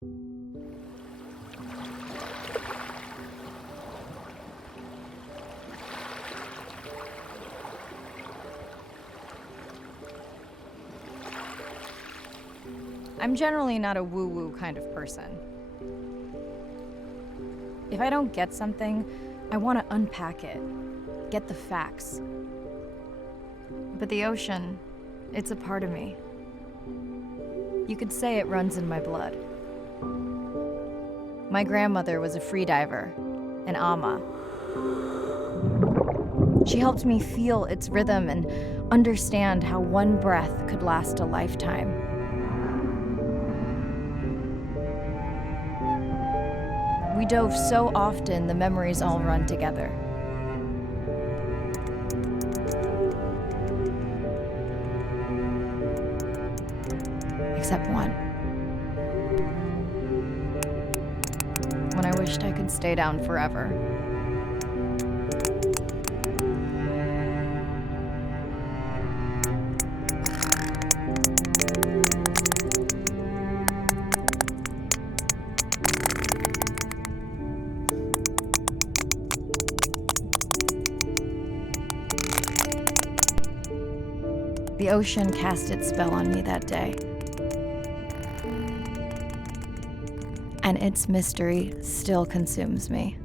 I'm generally not a woo-woo kind of person. If I don't get something, I want to unpack it, get the facts. But the ocean, it's a part of me. You could say it runs in my blood. My grandmother was a freediver, an ama. She helped me feel its rhythm and understand how one breath could last a lifetime. We dove so often, the memories all run together. Except one. When I wished I could stay down forever. The ocean cast its spell on me that day. And its mystery still consumes me.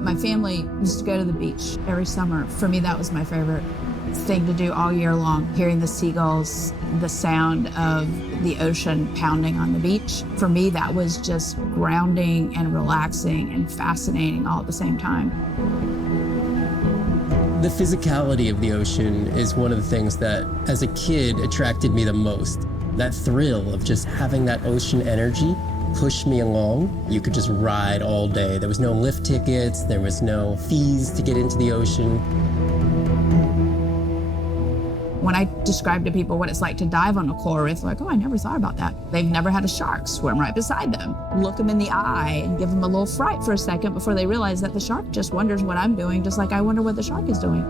My family used to go to the beach every summer. For me, that was my favorite thing to do all year long, hearing the seagulls, the sound of the ocean pounding on the beach. For me, that was just grounding and relaxing and fascinating all at the same time. The physicality of the ocean is one of the things that, as a kid, attracted me the most. That thrill of just having that ocean energy push me along. You could just ride all day. There was no lift tickets, there was no fees to get into the ocean. When I describe to people what it's like to dive on a coral reef, they're like, oh, I never thought about that. They've never had a shark swim right beside them. Look them in the eye and give them a little fright for a second before they realize that the shark just wonders what I'm doing, just like I wonder what the shark is doing.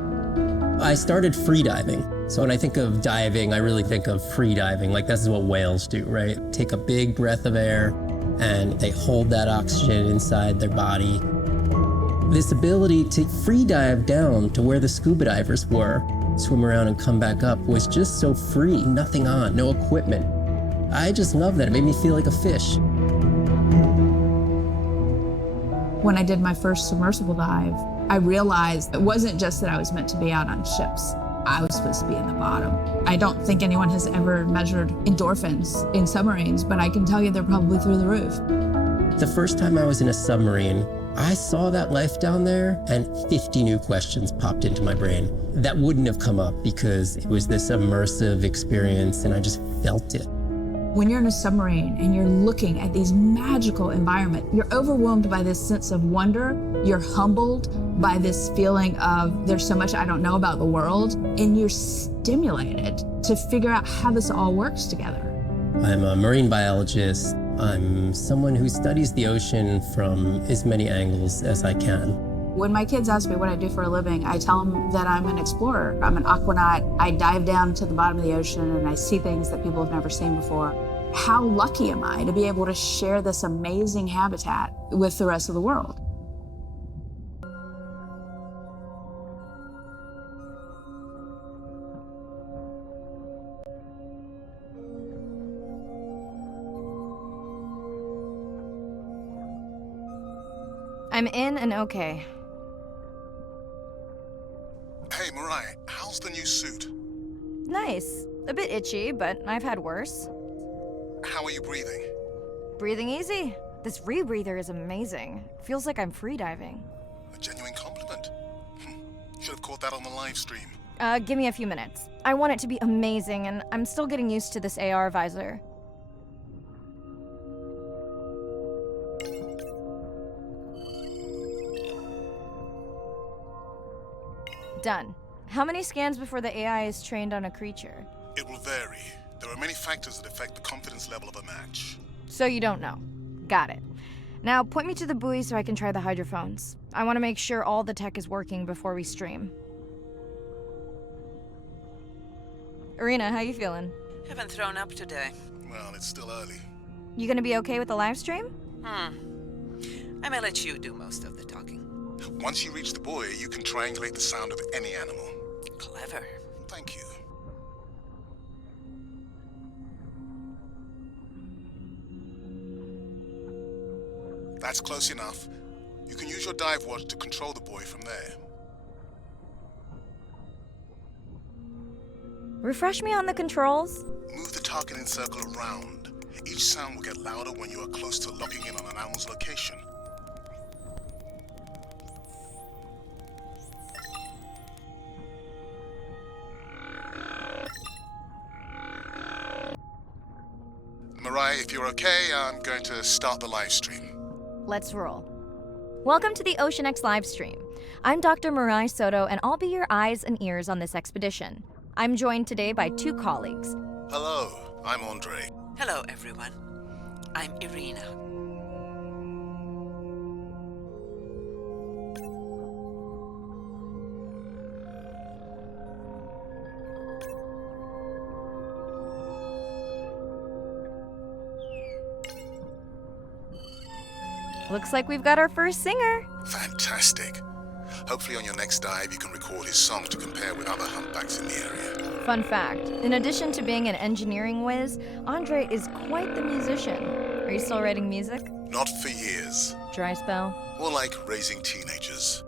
I started free diving. So when I think of diving, I really think of free diving. Like this is what whales do, right? Take a big breath of air and they hold that oxygen inside their body. This ability to free dive down to where the scuba divers were, swim around and come back up, was just so free, nothing on, no equipment. I just love that. It made me feel like a fish. When I did my first submersible dive, I realized it wasn't just that I was meant to be out on ships. I was supposed to be in the bottom. I don't think anyone has ever measured endorphins in submarines, but I can tell you they're probably through the roof. The first time I was in a submarine, I saw that life down there and 50 new questions popped into my brain that wouldn't have come up because it was this immersive experience and I just felt it. When you're in a submarine and you're looking at these magical environments, you're overwhelmed by this sense of wonder. You're humbled by this feeling of there's so much I don't know about the world, and you're stimulated to figure out how this all works together. I'm a marine biologist. I'm someone who studies the ocean from as many angles as I can. When my kids ask me what I do for a living, I tell them that I'm an explorer. I'm an aquanaut. I dive down to the bottom of the ocean and I see things that people have never seen before. How lucky am I to be able to share this amazing habitat with the rest of the world? I'm in and okay. Hey, Mariah, how's the new suit? Nice. A bit itchy, but I've had worse. How are you breathing? Breathing easy. This rebreather is amazing. Feels like I'm freediving. A genuine compliment. Should have caught that on the live stream. Give me a few minutes. I want it to be amazing, and I'm still getting used to this AR visor. Done. How many scans before the AI is trained on a creature? It will vary. There are many factors that affect the confidence level of a match. So you don't know. Got it. Now point me to the buoy so I can try the hydrophones. I want to make sure all the tech is working before we stream. Irina, how you feeling? Haven't thrown up today. Well, it's still early. You gonna be okay with the live stream? I may let you do most of the talking. Once you reach the buoy, you can triangulate the sound of any animal. Clever. Thank you. That's close enough. You can use your dive watch to control the buoy from there. Refresh me on the controls. Move the targeting circle around. Each sound will get louder when you are close to locking in on an animal's location. Mariah, if you're okay, I'm going to start the live stream. Let's roll. Welcome to the Ocean X live stream. I'm Dr. Mariah Soto, and I'll be your eyes and ears on this expedition. I'm joined today by two colleagues. Hello, I'm Andre. Hello, everyone. I'm Irina. Looks like we've got our first singer. Fantastic. Hopefully on your next dive you can record his song to compare with other humpbacks in the area. Fun fact, in addition to being an engineering whiz, Andre is quite the musician. Are you still writing music? Not for years. Dry spell? More like raising teenagers.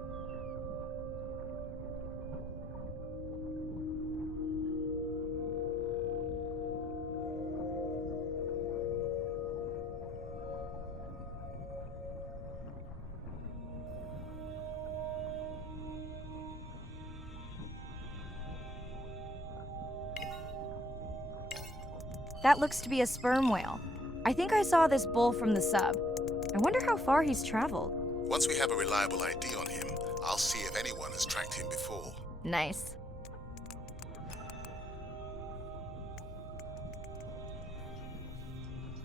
That looks to be a sperm whale. I think I saw this bull from the sub. I wonder how far he's traveled. Once we have a reliable ID on him, I'll see if anyone has tracked him before. Nice.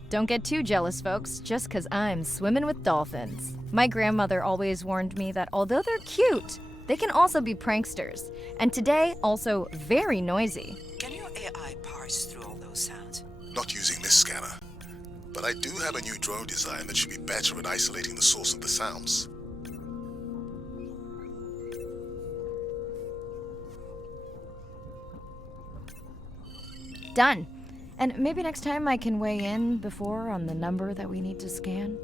Don't get too jealous, folks, just 'cause I'm swimming with dolphins. My grandmother always warned me that although they're cute, they can also be pranksters. And today, also very noisy. Can your AI parse through all those sounds? Not using this scanner. But I do have a new drone design that should be better at isolating the source of the sounds. Done. And maybe next time I can weigh in before on the number that we need to scan.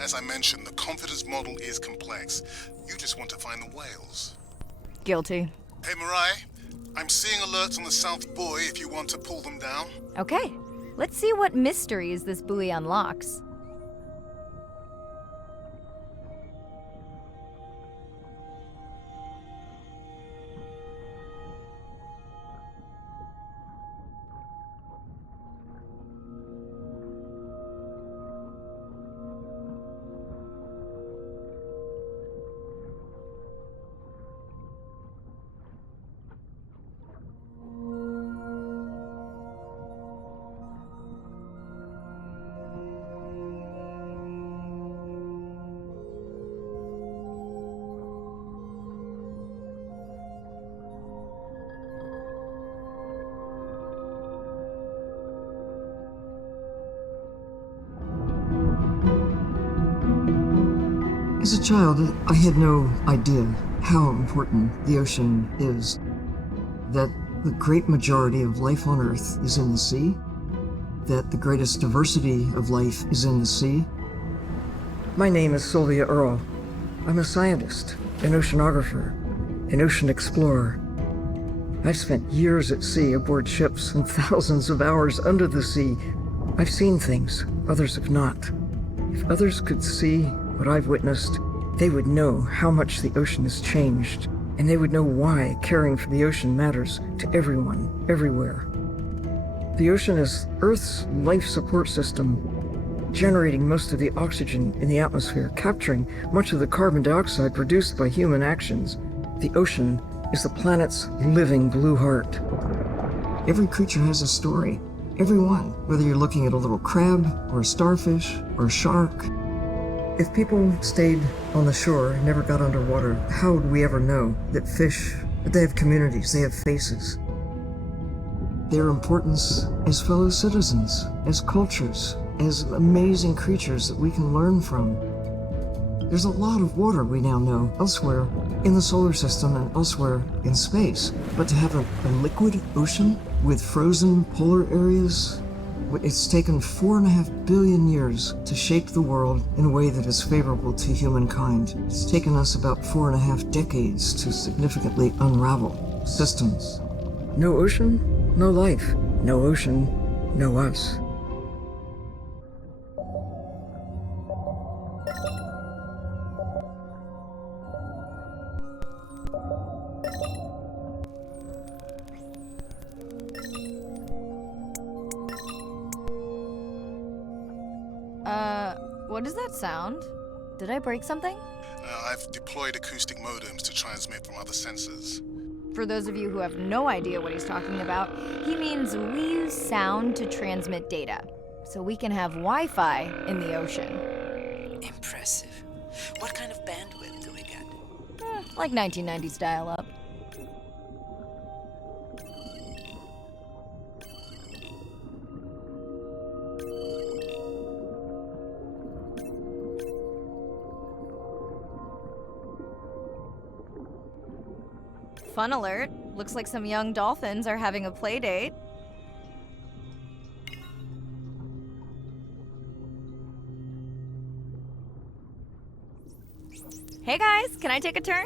As I mentioned, the confidence model is complex. You just want to find the whales. Guilty. Hey, Mariah, I'm seeing alerts on the south buoy if you want to pull them down. Okay, let's see what mysteries this buoy unlocks. As a child, I had no idea how important the ocean is, that the great majority of life on Earth is in the sea, that the greatest diversity of life is in the sea. My name is Sylvia Earle. I'm a scientist, an oceanographer, an ocean explorer. I've spent years at sea aboard ships and thousands of hours under the sea. I've seen things others have not. If others could see what I've witnessed, they would know how much the ocean has changed, and they would know why caring for the ocean matters to everyone, everywhere. The ocean is Earth's life support system, generating most of the oxygen in the atmosphere, capturing much of the carbon dioxide produced by human actions. The ocean is the planet's living blue heart. Every creature has a story. Every one, whether you're looking at a little crab, or a starfish, or a shark. If people stayed on the shore and never got underwater, how would we ever know that fish, that they have communities, they have faces? Their importance as fellow citizens, as cultures, as amazing creatures that we can learn from. There's a lot of water we now know elsewhere in the solar system and elsewhere in space. But to have a liquid ocean with frozen polar areas, it's taken 4.5 billion years to shape the world in a way that is favorable to humankind. It's taken us about 4.5 decades to significantly unravel systems. No ocean, no life. No ocean, no us. What does that sound? Did I break something? I've deployed acoustic modems to transmit from other sensors. For those of you who have no idea what he's talking about, he means we use sound to transmit data, so we can have Wi-Fi in the ocean. Impressive. What kind of bandwidth do we get? Like 1990s dial-up. Fun alert. Looks like some young dolphins are having a play date. Hey guys, can I take a turn?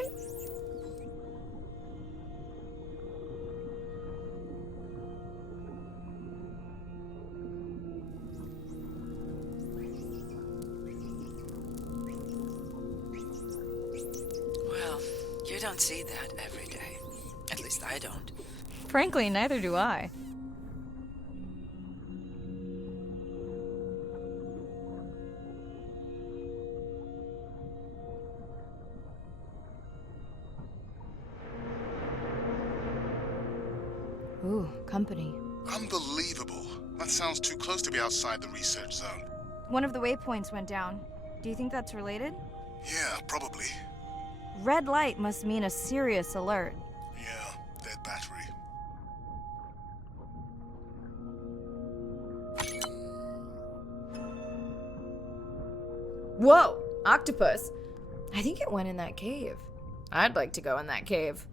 Well, you don't see that every day. At least I don't. Frankly, neither do I. Ooh, company. Unbelievable. That sounds too close to be outside the research zone. One of the waypoints went down. Do you think that's related? Yeah, probably. Red light must mean a serious alert. Yeah, dead battery. Whoa! Octopus! I think it went in that cave. I'd like to go in that cave.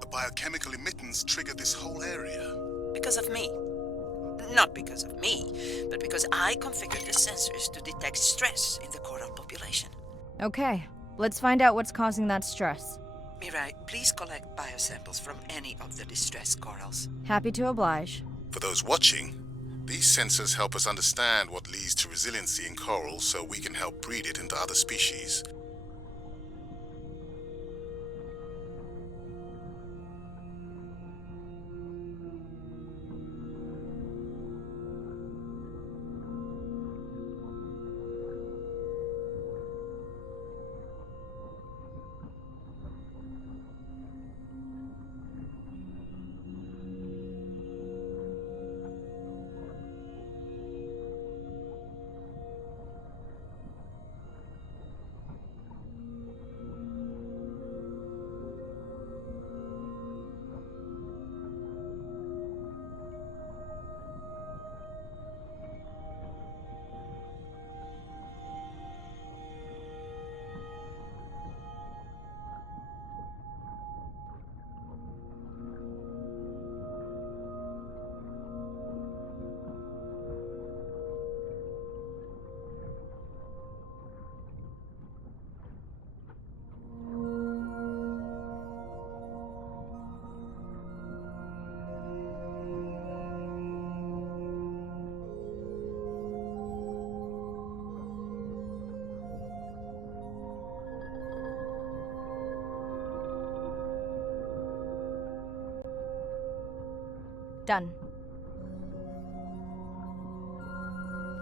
The biochemical emittance triggered this whole area. Because of me. Not because of me, but because I configured the sensors to detect stress in the coral population. Okay, let's find out what's causing that stress. Mirai, please collect biosamples from any of the distressed corals. Happy to oblige. For those watching, these sensors help us understand what leads to resiliency in coral so we can help breed it into other species. Done.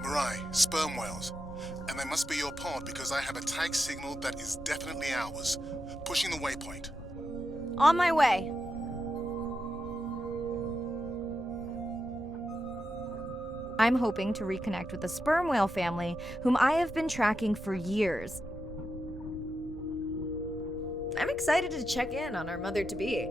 Mirai, sperm whales. And they must be your pod because I have a tag signal that is definitely ours. Pushing the waypoint. On my way. I'm hoping to reconnect with the sperm whale family, whom I have been tracking for years. I'm excited to check in on our mother-to-be.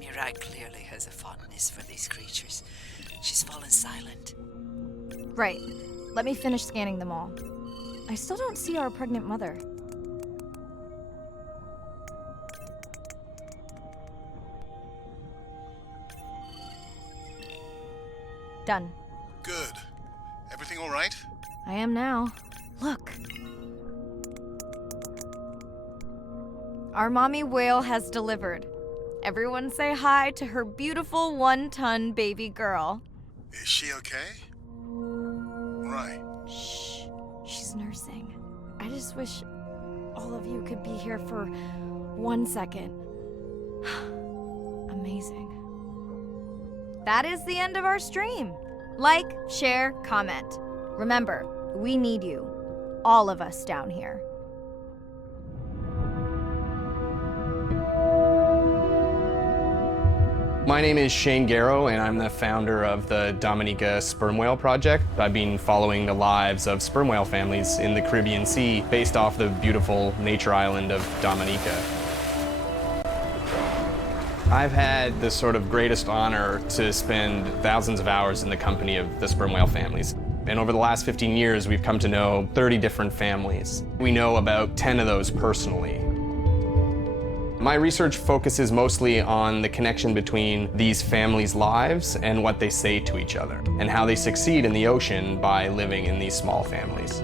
Mirai clearly has a fondness for these creatures. She's fallen silent. Right. Let me finish scanning them all. I still don't see our pregnant mother. Done. Good. Everything all right? I am now. Look. Our mommy whale has delivered. Everyone say hi to her beautiful 1-ton baby girl. Is she okay? Right. Shh. She's nursing. I just wish all of you could be here for 1 second. Amazing. That is the end of our stream. Like, share, comment. Remember, we need you. All of us down here. My name is Shane Garrow, and I'm the founder of the Dominica Sperm Whale Project. I've been following the lives of sperm whale families in the Caribbean Sea based off the beautiful nature island of Dominica. I've had the sort of greatest honor to spend thousands of hours in the company of the sperm whale families. And over the last 15 years, we've come to know 30 different families. We know about 10 of those personally. My research focuses mostly on the connection between these families' lives and what they say to each other, and how they succeed in the ocean by living in these small families.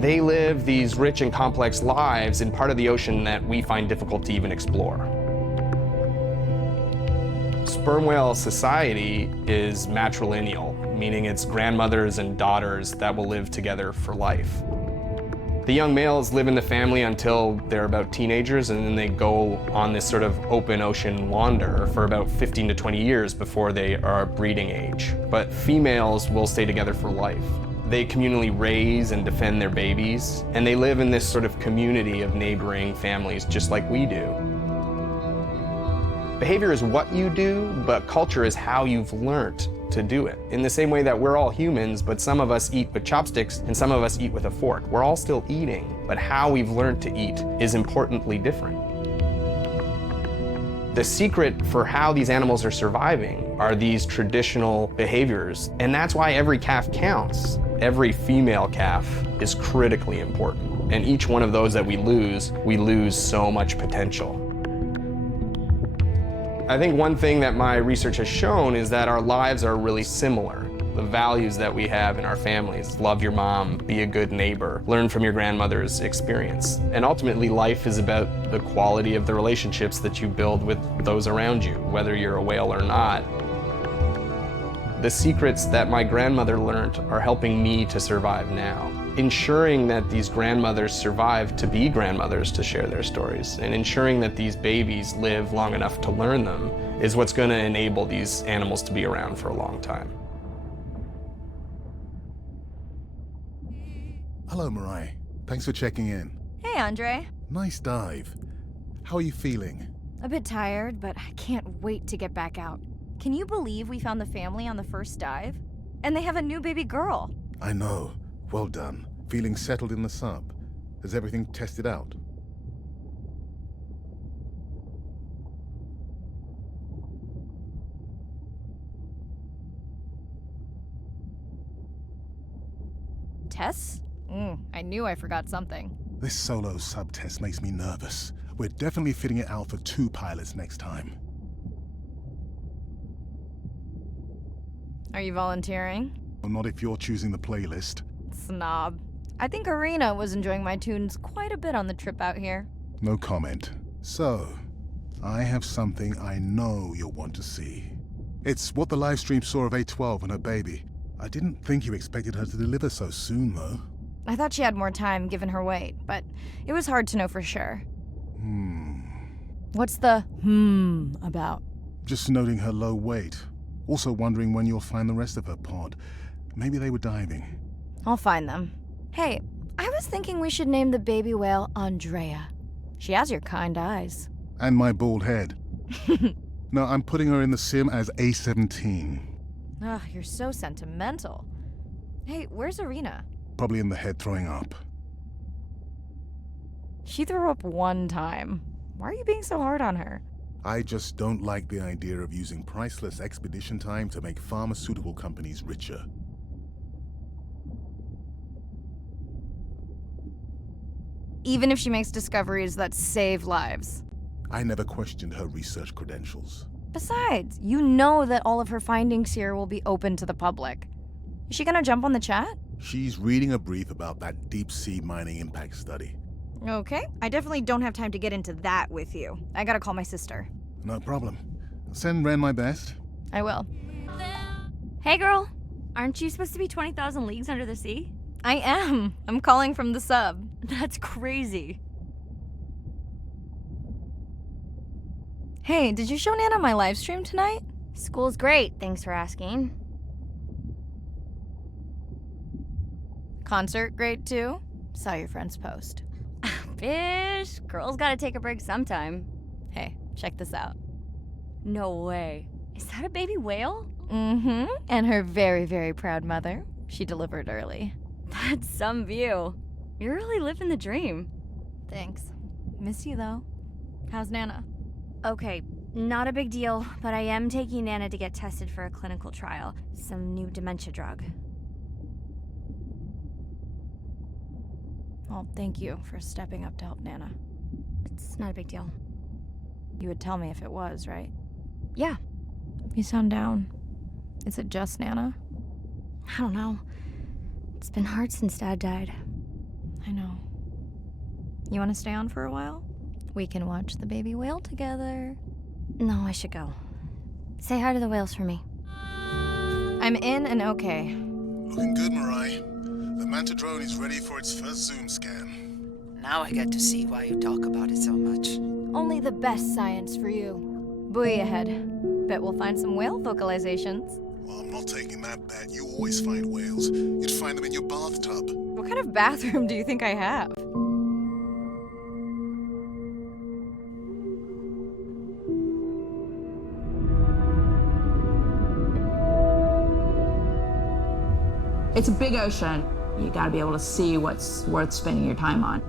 They live these rich and complex lives in part of the ocean that we find difficult to even explore. Sperm whale society is matrilineal, meaning it's grandmothers and daughters that will live together for life. The young males live in the family until they're about teenagers, and then they go on this sort of open ocean wander for about 15 to 20 years before they are breeding age. But females will stay together for life. They communally raise and defend their babies, and they live in this sort of community of neighboring families just like we do. Behavior is what you do, but culture is how you've learned to do it. In the same way that we're all humans, but some of us eat with chopsticks and some of us eat with a fork. We're all still eating, but how we've learned to eat is importantly different. The secret for how these animals are surviving are these traditional behaviors, and that's why every calf counts. Every female calf is critically important, and each one of those that we lose so much potential. I think one thing that my research has shown is that our lives are really similar. The values that we have in our families, love your mom, be a good neighbor, learn from your grandmother's experience. And ultimately, life is about the quality of the relationships that you build with those around you, whether you're a whale or not. The secrets that my grandmother learned are helping me to survive now. Ensuring that these grandmothers survive to be grandmothers to share their stories, and ensuring that these babies live long enough to learn them is what's going to enable these animals to be around for a long time. Hello, Mirai. Thanks for checking in. Hey, Andre. Nice dive. How are you feeling? A bit tired, but I can't wait to get back out. Can you believe we found the family on the first dive? And they have a new baby girl. I know. Well done. Feeling settled in the sub? Has everything tested out? Tests? I knew I forgot something. This solo sub test makes me nervous. We're definitely fitting it out for 2 pilots next time. Are you volunteering? Well, not if you're choosing the playlist. Snob. I think Arena was enjoying my tunes quite a bit on the trip out here. No comment. So, I have something I know you'll want to see. It's what the live stream saw of A12 and her baby. I didn't think you expected her to deliver so soon, though. I thought she had more time given her weight, but it was hard to know for sure. What's the about? Just noting her low weight. Also wondering when you'll find the rest of her pod. Maybe they were diving. I'll find them. Hey, I was thinking we should name the baby whale Andrea. She has your kind eyes. And my bald head. No, I'm putting her in the sim as A17. Ugh, you're so sentimental. Hey, where's Arena? Probably in the head throwing up. She threw up one time. Why are you being so hard on her? I just don't like the idea of using priceless expedition time to make pharmaceutical companies richer. Even if she makes discoveries that save lives. I never questioned her research credentials. Besides, you know that all of her findings here will be open to the public. Is she gonna jump on the chat? She's reading a brief about that deep-sea mining impact study. Okay, I definitely don't have time to get into that with you. I gotta call my sister. No problem. Send Ren my best. I will. Hey girl, aren't you supposed to be 20,000 leagues under the sea? I am. I'm calling from the sub. That's crazy. Hey, did you show Nana my live stream tonight? School's great, thanks for asking. Concert great too? Saw your friend's post. Bish, girls gotta take a break sometime. Hey, check this out. No way. Is that a baby whale? Mm-hmm. And her very, very proud mother. She delivered early. That's some view. You're really living the dream. Thanks. Miss you though. How's Nana? Okay, not a big deal, but I am taking Nana to get tested for a clinical trial. Some new dementia drug. Well, thank you for stepping up to help Nana. It's not a big deal. You would tell me if it was, right? Yeah. You sound down. Is it just Nana? I don't know. It's been hard since Dad died. I know. You want to stay on for a while? We can watch the baby whale together. No, I should go. Say hi to the whales for me. I'm in and okay. Looking good, Mirai. The Manta drone is ready for its first zoom scan. Now I get to see why you talk about it so much. Only the best science for you. Buoy ahead. Bet we'll find some whale vocalizations. Well, I'm not taking that bet. You always find whales. You'd find them in your bathtub. What kind of bathroom do you think I have? It's a big ocean. You gotta be able to see what's worth spending your time on.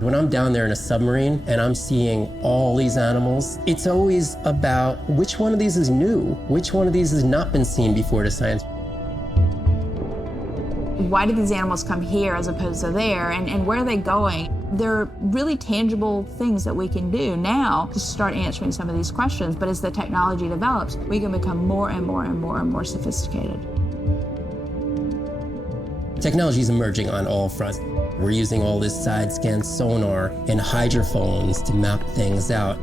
When I'm down there in a submarine and I'm seeing all these animals, it's always about which one of these is new, which one of these has not been seen before to science. Why did these animals come here as opposed to there, and where are they going? They're really tangible things that we can do now to start answering some of these questions, but as the technology develops, we can become more and more and more and more sophisticated. Technology is emerging on all fronts. We're using all this side-scan sonar and hydrophones to map things out.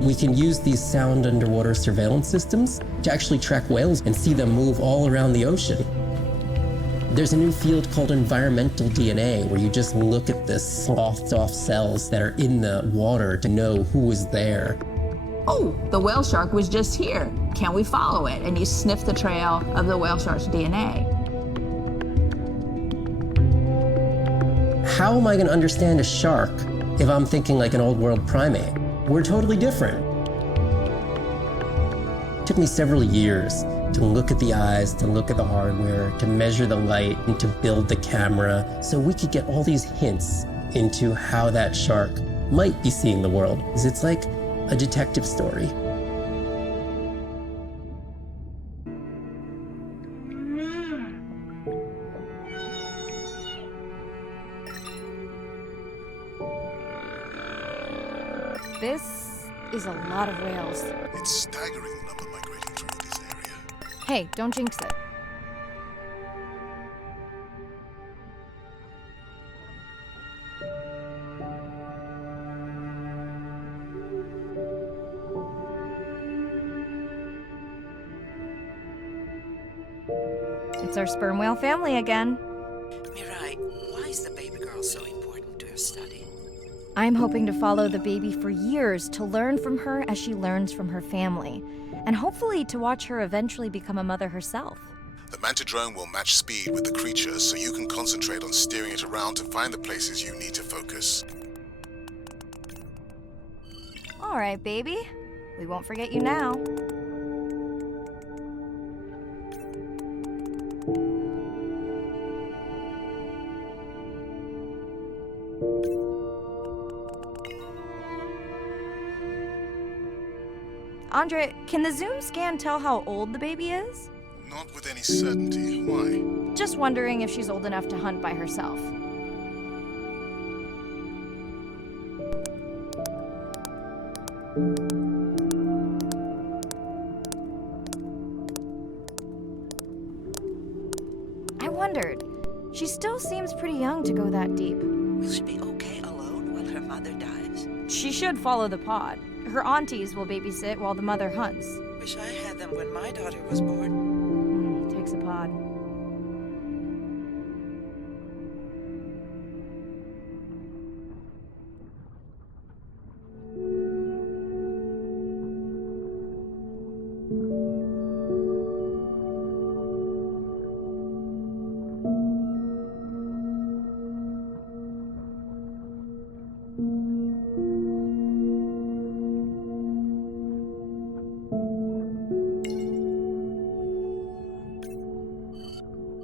We can use these sound underwater surveillance systems to actually track whales and see them move all around the ocean. There's a new field called environmental DNA, where you just look at the sloughed off cells that are in the water to know who is there. Oh, the whale shark was just here. Can we follow it? And you sniff the trail of the whale shark's DNA. How am I going to understand a shark If I'm thinking like an old world primate, we're totally different. It took me several years to look at the eyes, to look at the hardware, to measure the light, and to build the camera so we could get all these hints into how that shark might be seeing the world. It's like a detective story. This is a lot of whales. It's staggering the number migrating through this area. Hey, don't jinx it. It's our sperm whale family again. Mirai, why is the baby girl so important to your study? I'm hoping to follow the baby for years to learn from her as she learns from her family, and hopefully to watch her eventually become a mother herself. The Manta drone will match speed with the creature so you can concentrate on steering it around to find the places you need to focus. All right, baby. We won't forget you now. Andre, can the zoom scan tell how old the baby is? Not with any certainty. Why? Just wondering if she's old enough to hunt by herself. I wondered. She still seems pretty young to go that deep. Will she be okay alone while her mother dies? She should follow the pod. Her aunties will babysit while the mother hunts. Wish I had them when my daughter was born. Takes a pod.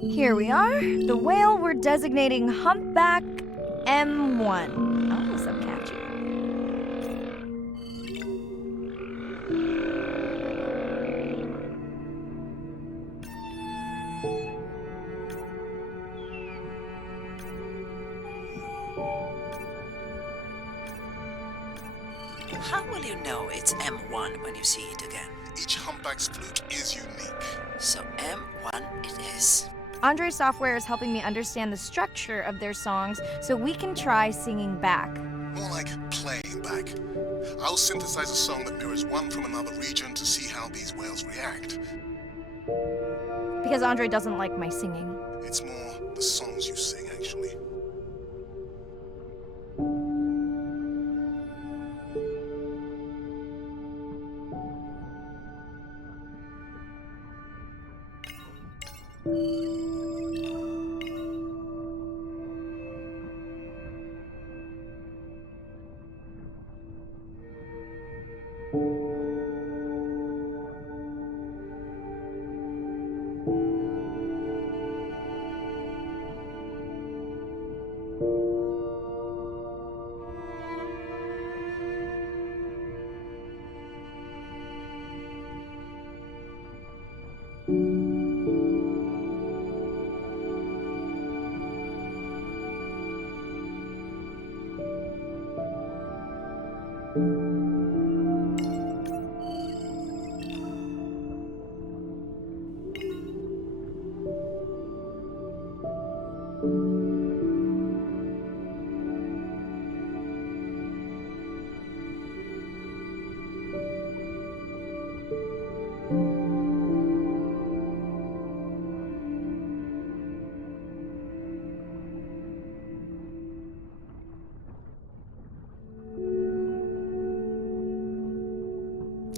Here we are. The whale we're designating Humpback M1. Oh, so catchy. How will you know it's M1 when you see it again? Each humpback's flute is unique. So M1 it is. Andre's software is helping me understand the structure of their songs so we can try singing back. More like playing back. I'll synthesize a song that mirrors one from another region to see how these whales react. Because Andre doesn't like my singing. It's more the songs you sing, actually.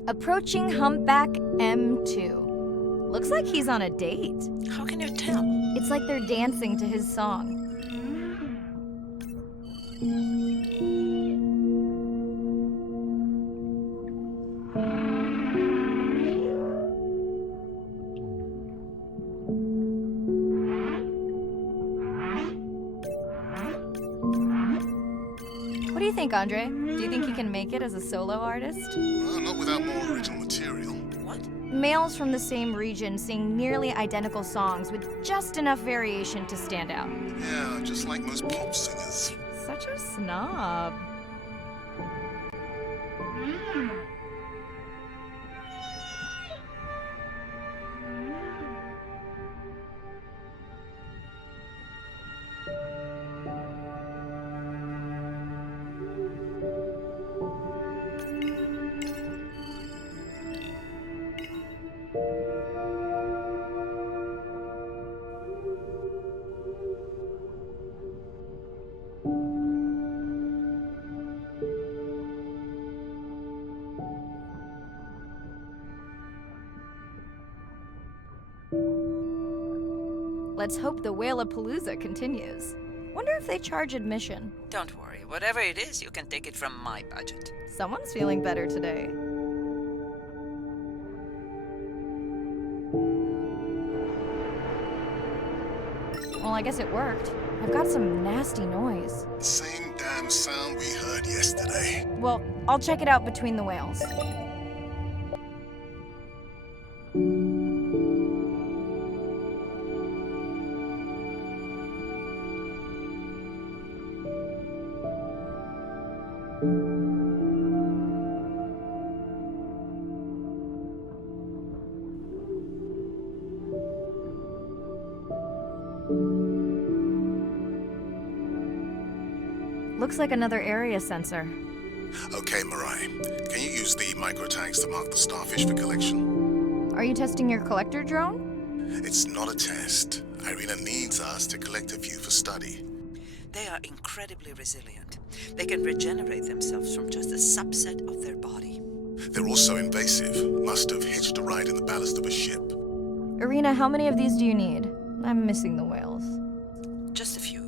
Approaching Humpback M2. Looks like he's on a date. How can you tell? It's like they're dancing to his song. do you think, Andre? Do you think he can make it as a solo artist? Not without more original material. What? Males from the same region sing nearly identical songs with just enough variation to stand out. Yeah, just like most pop singers. Such a snob. Let's hope the Whalapalooza continues. Wonder if they charge admission. Don't worry. Whatever it is, you can take it from my budget. Someone's feeling better today. Well, I guess it worked. I've got some nasty noise. Same damn sound we heard yesterday. Well, I'll check it out between the whales. Looks like another area sensor. Okay, Mirai. Can you use the micro tags to mark the starfish for collection? Are you testing your collector drone? It's not a test. Irina needs us to collect a few for study. They are incredibly resilient. They can regenerate themselves from just a subset of their body. They're also invasive. Must have hitched a ride in the ballast of a ship. Irina, how many of these do you need? I'm missing the whales. Just a few.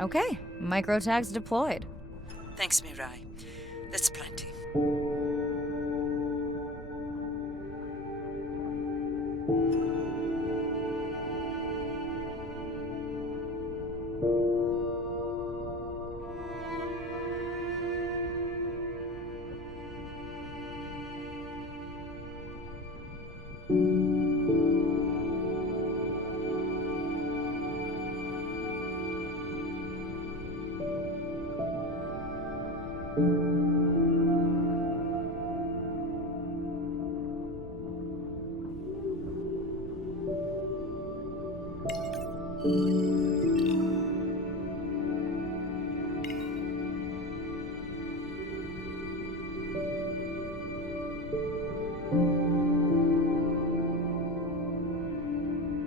Okay, micro tags deployed. Thanks, Mirai. That's plenty.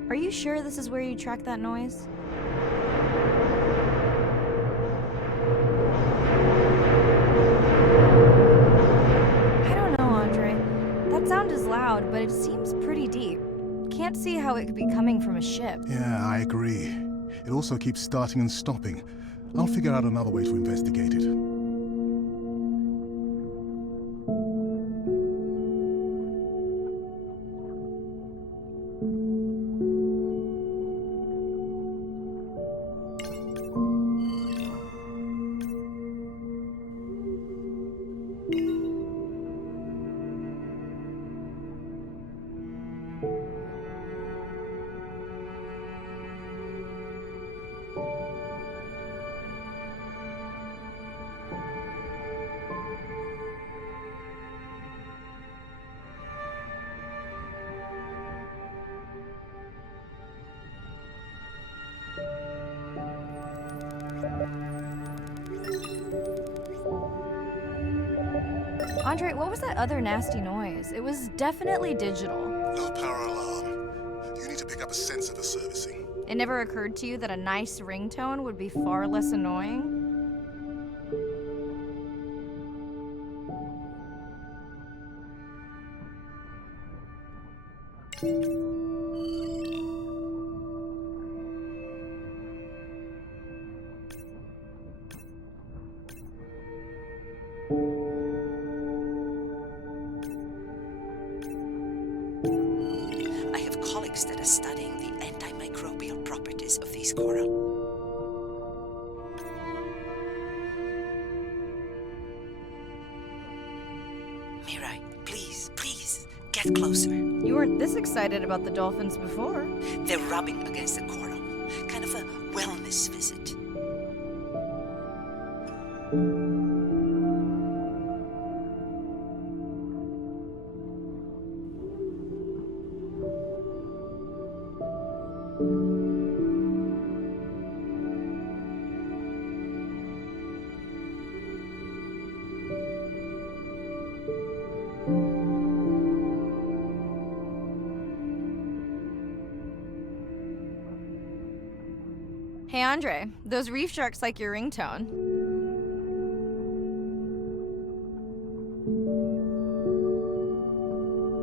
Are you sure this is where you track that noise? I don't know, Andre. That sound is loud, but it seems pretty deep. Can't see how it could be coming from a ship. Yeah, I agree. It also keeps starting and stopping. I'll figure out another way to investigate it. Andre, what was that other nasty noise? It was definitely digital. No power alarm. You need to pick up a sensor for servicing. It never occurred to you that a nice ringtone would be far less annoying? I have colleagues that are studying the antimicrobial properties of these coral. Mirai, please, get closer. You weren't this excited about the dolphins before. They're rubbing against the coral. Kind of a wellness visit. Hey Andre, those reef sharks like your ringtone.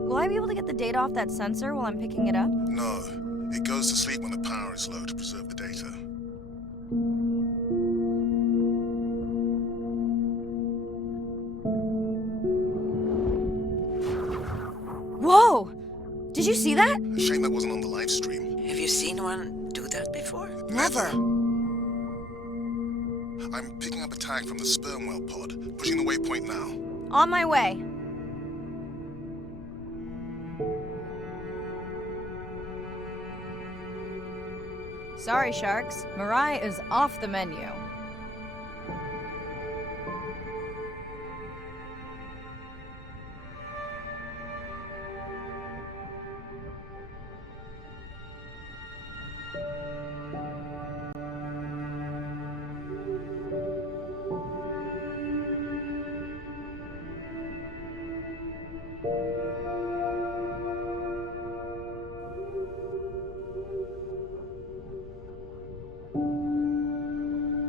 Will I be able to get the data off that sensor while I'm picking it up? No. It goes to sleep when the power is low to preserve the data. Whoa! Did you see that? Shame that wasn't on the live stream. Have you seen one do that before? Never. I'm picking up a tag from the sperm whale pod. Pushing the waypoint now. On my way. Sorry, sharks. Mirai is off the menu.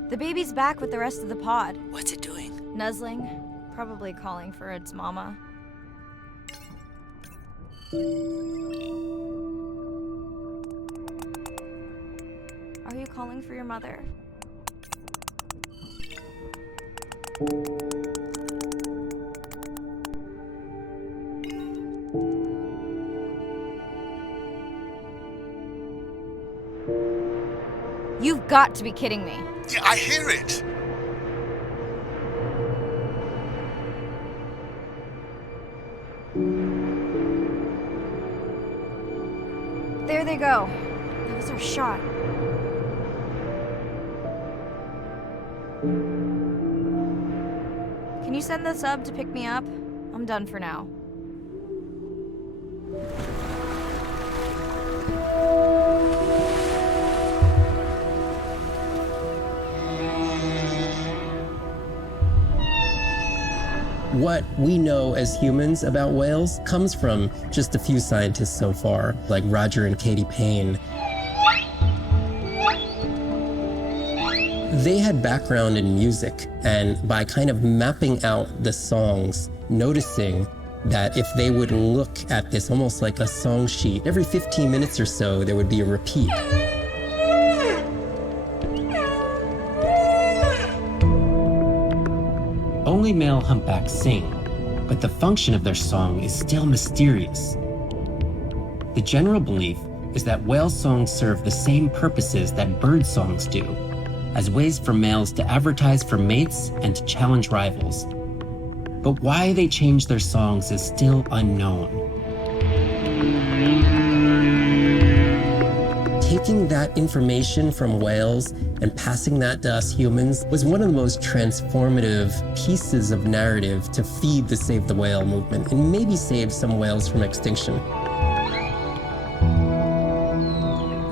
The baby's back with the rest of the pod. What's it doing? Nuzzling, probably calling for its mama. Are you calling for your mother? You've got to be kidding me. Yeah, I hear it! There they go. That was our shot. Can you send the sub to pick me up? I'm done for now. What we know as humans about whales comes from just a few scientists so far, like Roger and Katie Payne. They had background in music, and by kind of mapping out the songs, noticing that if they would look at this almost like a song sheet, every 15 minutes or so there would be a repeat. Only male humpbacks sing, but the function of their song is still mysterious. The general belief is that whale songs serve the same purposes that bird songs do, as ways for males to advertise for mates and to challenge rivals. But why they change their songs is still unknown. Taking that information from whales and passing that to us humans was one of the most transformative pieces of narrative to feed the Save the Whale movement and maybe save some whales from extinction.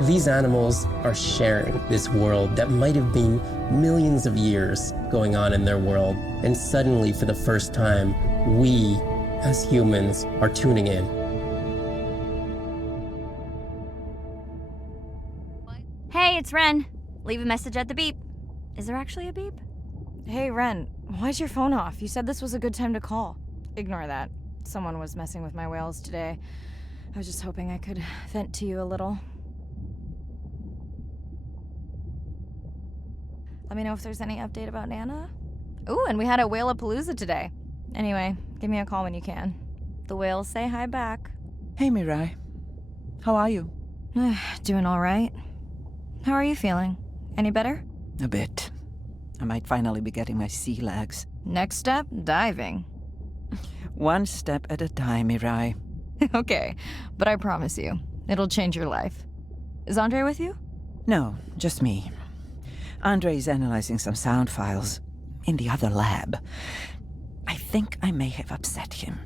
These animals are sharing this world that might have been millions of years going on in their world, and suddenly, for the first time, we, as humans, are tuning in. Hey, it's Ren. Leave a message at the beep. Is there actually a beep? Hey, Ren, why's your phone off? You said this was a good time to call. Ignore that. Someone was messing with my whales today. I was just hoping I could vent to you a little. Let me know if there's any update about Nana. Ooh, and we had a whale-a-palooza today. Anyway, give me a call when you can. The whales say hi back. Hey, Mirai. How are you? Doing all right. How are you feeling? Any better? A bit. I might finally be getting my sea legs. Next step, diving. One step at a time, Mirai. Okay, but I promise you, it'll change your life. Is Andre with you? No, just me. Andre is analyzing some sound files in the other lab. I think I may have upset him.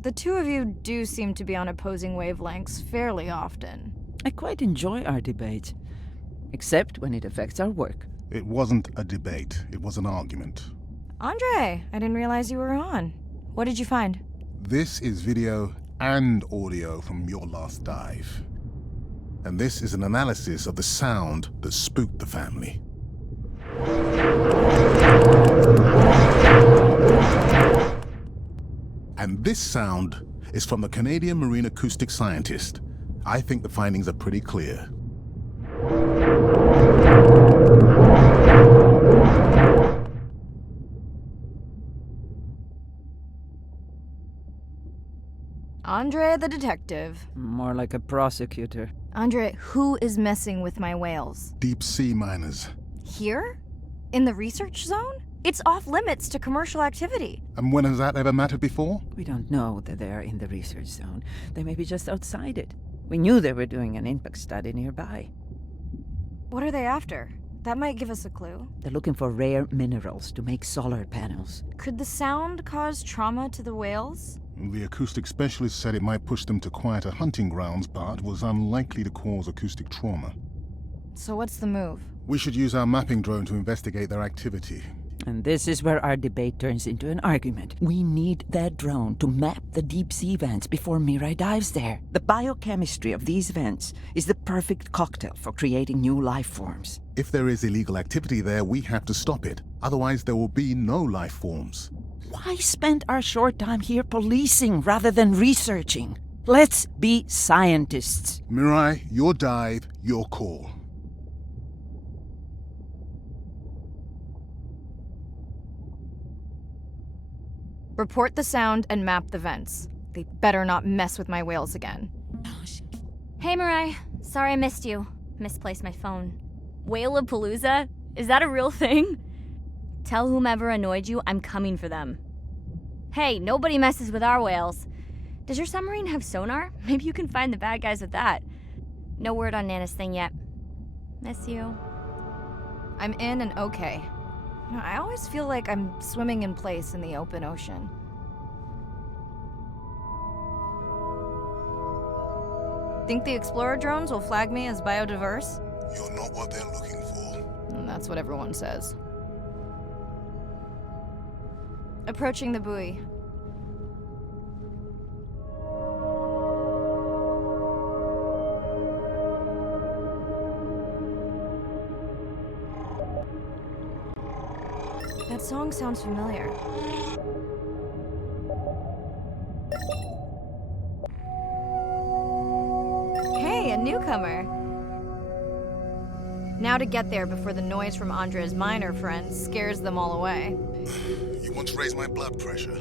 The two of you do seem to be on opposing wavelengths fairly often. I quite enjoy our debate, except when it affects our work. It wasn't a debate, it was an argument. Andre, I didn't realize you were on. What did you find? This is video and audio from your last dive. And this is an analysis of the sound that spooked the family. And this sound is from the Canadian marine acoustic scientist. I think the findings are pretty clear. Andre the detective. More like a prosecutor. Andre, who is messing with my whales? Deep sea miners. Here? In the research zone? It's off limits to commercial activity. And when has that ever mattered before? We don't know that they are in the research zone. They may be just outside it. We knew they were doing an impact study nearby. What are they after? That might give us a clue. They're looking for rare minerals to make solar panels. Could the sound cause trauma to the whales? The acoustic specialist said it might push them to quieter hunting grounds, but was unlikely to cause acoustic trauma. So what's the move? We should use our mapping drone to investigate their activity. And this is where our debate turns into an argument. We need that drone to map the deep sea vents before Mirai dives there. The biochemistry of these vents is the perfect cocktail for creating new life forms. If there is illegal activity there, we have to stop it. Otherwise, there will be no life forms. Why spend our short time here policing rather than researching? Let's be scientists. Mirai, your dive, your call. Report the sound and map the vents. They better not mess with my whales again. Hey, Mirai. Sorry I missed you. Misplaced my phone. Whale-a-palooza? Is that a real thing? Tell whomever annoyed you I'm coming for them. Hey, nobody messes with our whales. Does your submarine have sonar? Maybe you can find the bad guys with that. No word on Nana's thing yet. Miss you. I'm in and okay. You know, I always feel like I'm swimming in place in the open ocean. Think the Explorer drones will flag me as biodiverse? You're not what they're looking for. That's what everyone says. Approaching the buoy. That song sounds familiar. Hey, a newcomer. Now to get there before the noise from Andre's miner friends scares them all away. You want to raise my blood pressure?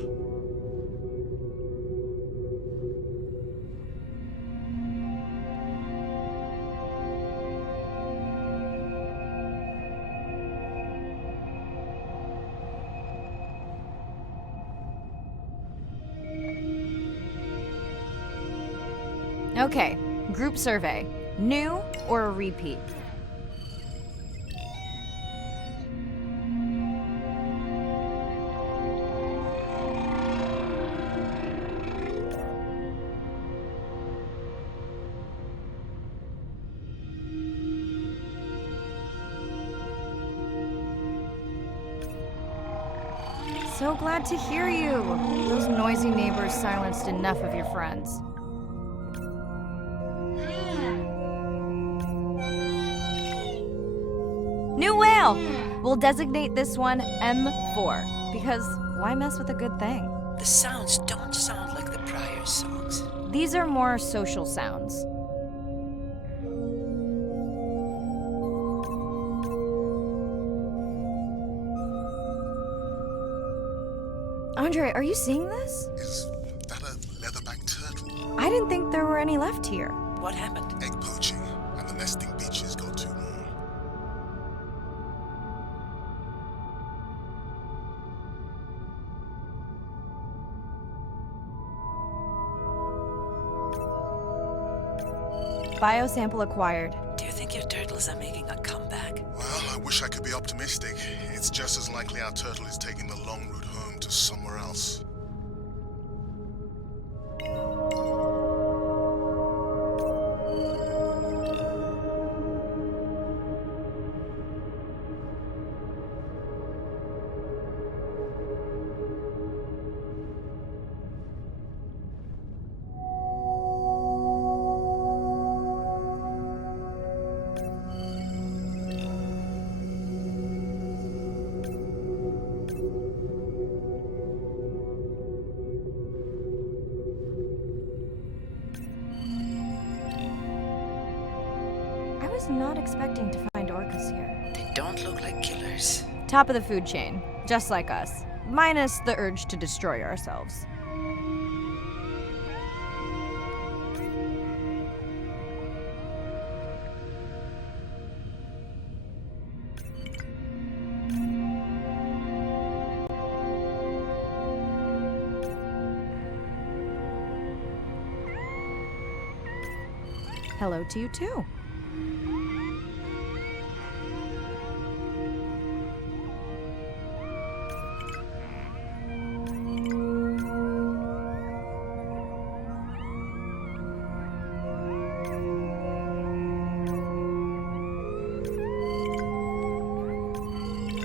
Okay, group survey. New or a repeat? So glad to hear you. Those noisy neighbors silenced enough of your friends. New whale! We'll designate this one M4, because why mess with a good thing? The sounds don't sound like the prior songs. These are more social sounds. Andre, are you seeing this? Is that a leatherback turtle? I didn't think there were any left here. What happened? Egg poaching, and the nesting beaches got too warm. Biosample acquired. Do you think your turtles are making a comeback? Well, I wish I could be optimistic. It's just as likely our turtle is taking the long route home to somewhere else. I was not expecting to find orcas here. They don't look like killers. Top of the food chain, just like us. Minus the urge to destroy ourselves. Hello to you too.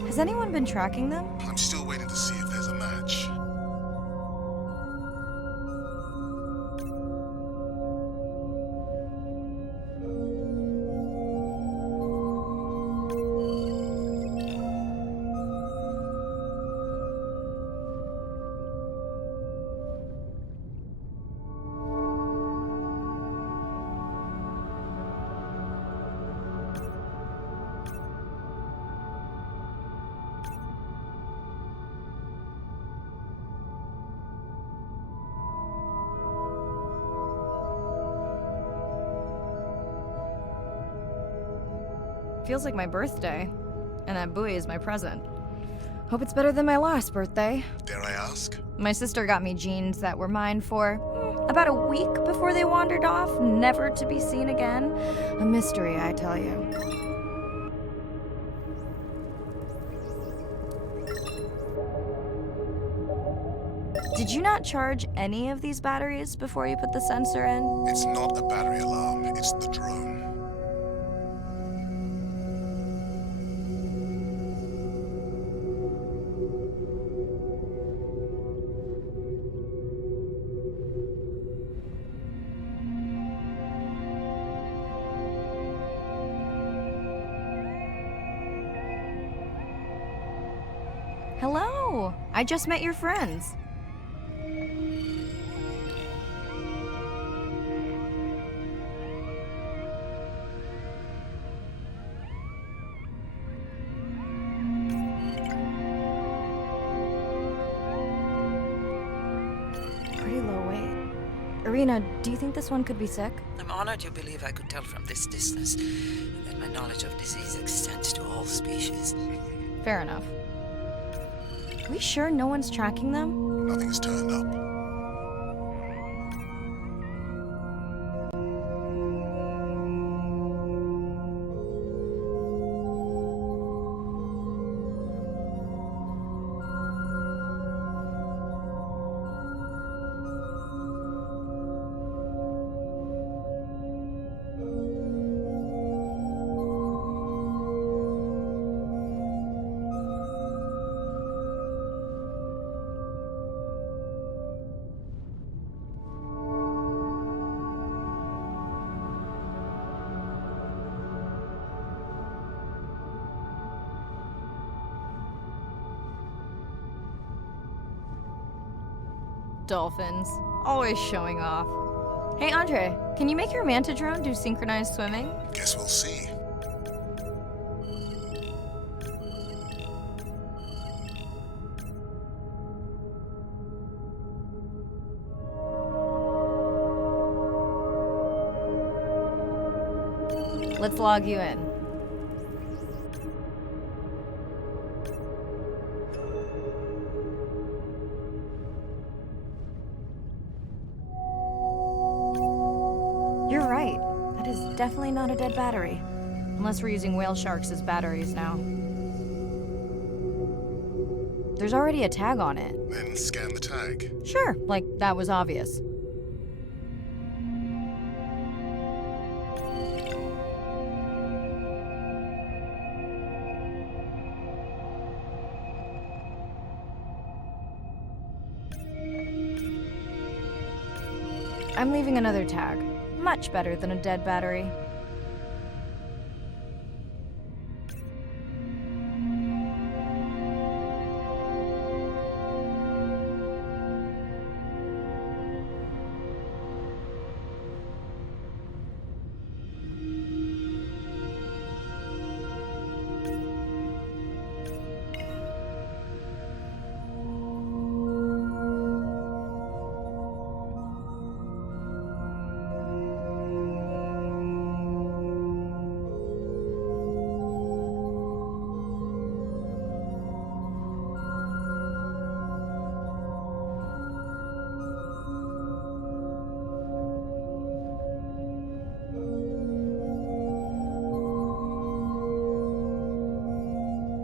Has anyone been tracking them? I'm still waiting to see if there's a match. Feels like my birthday, and that buoy is my present. Hope it's better than my last birthday. Dare I ask? My sister got me jeans that were mine for about a week before they wandered off, never to be seen again. A mystery, I tell you. Did you not charge any of these batteries before you put the sensor in? It's not a battery alarm, it's the drone. Hello! I just met your friends. Pretty low weight. Irina, do you think this one could be sick? I'm honored you believe I could tell from this distance that my knowledge of disease extends to all species. Fair enough. Are we sure no one's tracking them? Nothing has turned up. Dolphins. Always showing off. Hey, Andre, can you make your manta drone do synchronized swimming? Guess we'll see. Let's log you in. You're right. That is definitely not a dead battery. Unless we're using whale sharks as batteries now. There's already a tag on it. Then scan the tag. Sure, like that was obvious. I'm leaving another tag. Much better than a dead battery.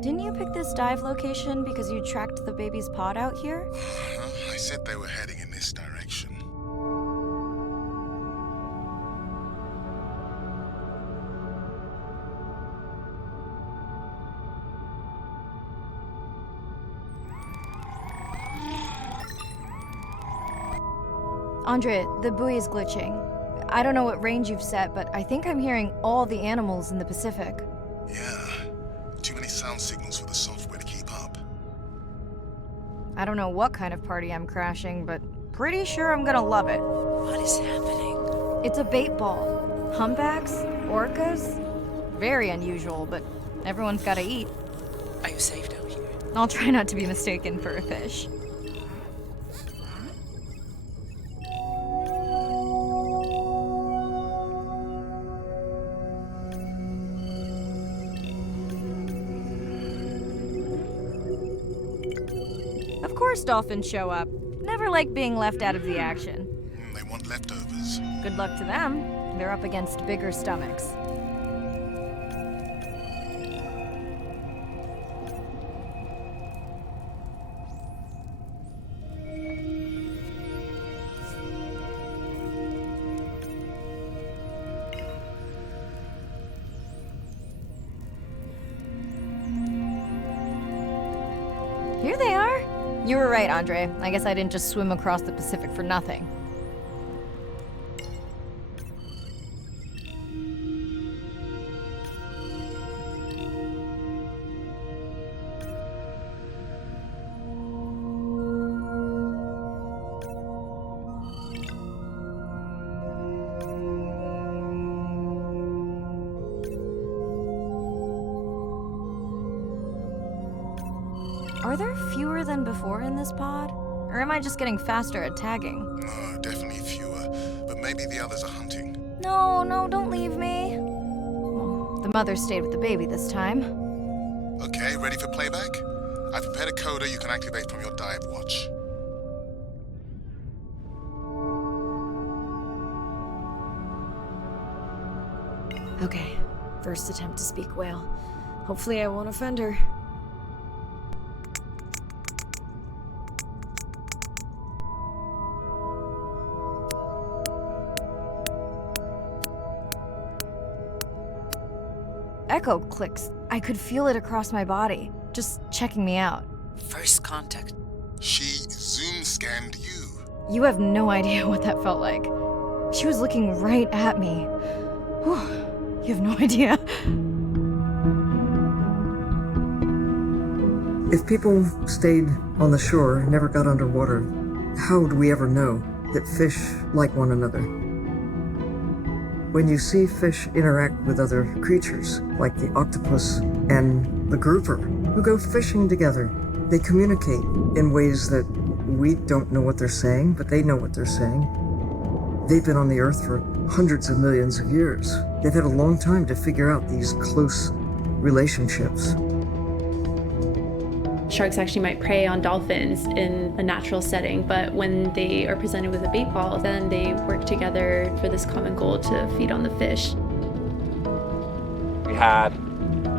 Didn't you pick this dive location because you tracked the baby's pod out here? I said they were heading in this direction. Andre, the buoy is glitching. I don't know what range you've set, but I think I'm hearing all the animals in the Pacific. Yeah. Too many sound signals for the software to keep up. I don't know what kind of party I'm crashing, but pretty sure I'm gonna love it. What is happening? It's a bait ball. Humpbacks? Orcas? Very unusual, but everyone's gotta eat. Are you safe down here? I'll try not to be mistaken for a fish. Of course dolphins show up. Never like being left out of the action. They want leftovers. Good luck to them. They're up against bigger stomachs. Here they are. You were right, Andre. I guess I didn't just swim across the Pacific for nothing. Are there fewer than before in this pod? Or am I just getting faster at tagging? No, definitely fewer. But maybe the others are hunting. No, don't leave me. Well, the mother stayed with the baby this time. Okay, ready for playback? I've prepared a coder you can activate from your dive watch. Okay, first attempt to speak whale. Hopefully I won't offend her. Echo clicks. I could feel it across my body, just checking me out. First contact. She zoom scanned you. You have no idea what that felt like. She was looking right at me. Whew, you have no idea. If people stayed on the shore, never got underwater, How would we ever know that fish like one another? When you see fish interact with other creatures, like the octopus and the grouper, who go fishing together, they communicate in ways that we don't know what they're saying, but they know what they're saying. They've been on the earth for hundreds of millions of years. They've had a long time to figure out these close relationships. Sharks actually might prey on dolphins in a natural setting, but when they are presented with a bait ball, then they work together for this common goal to feed on the fish. We had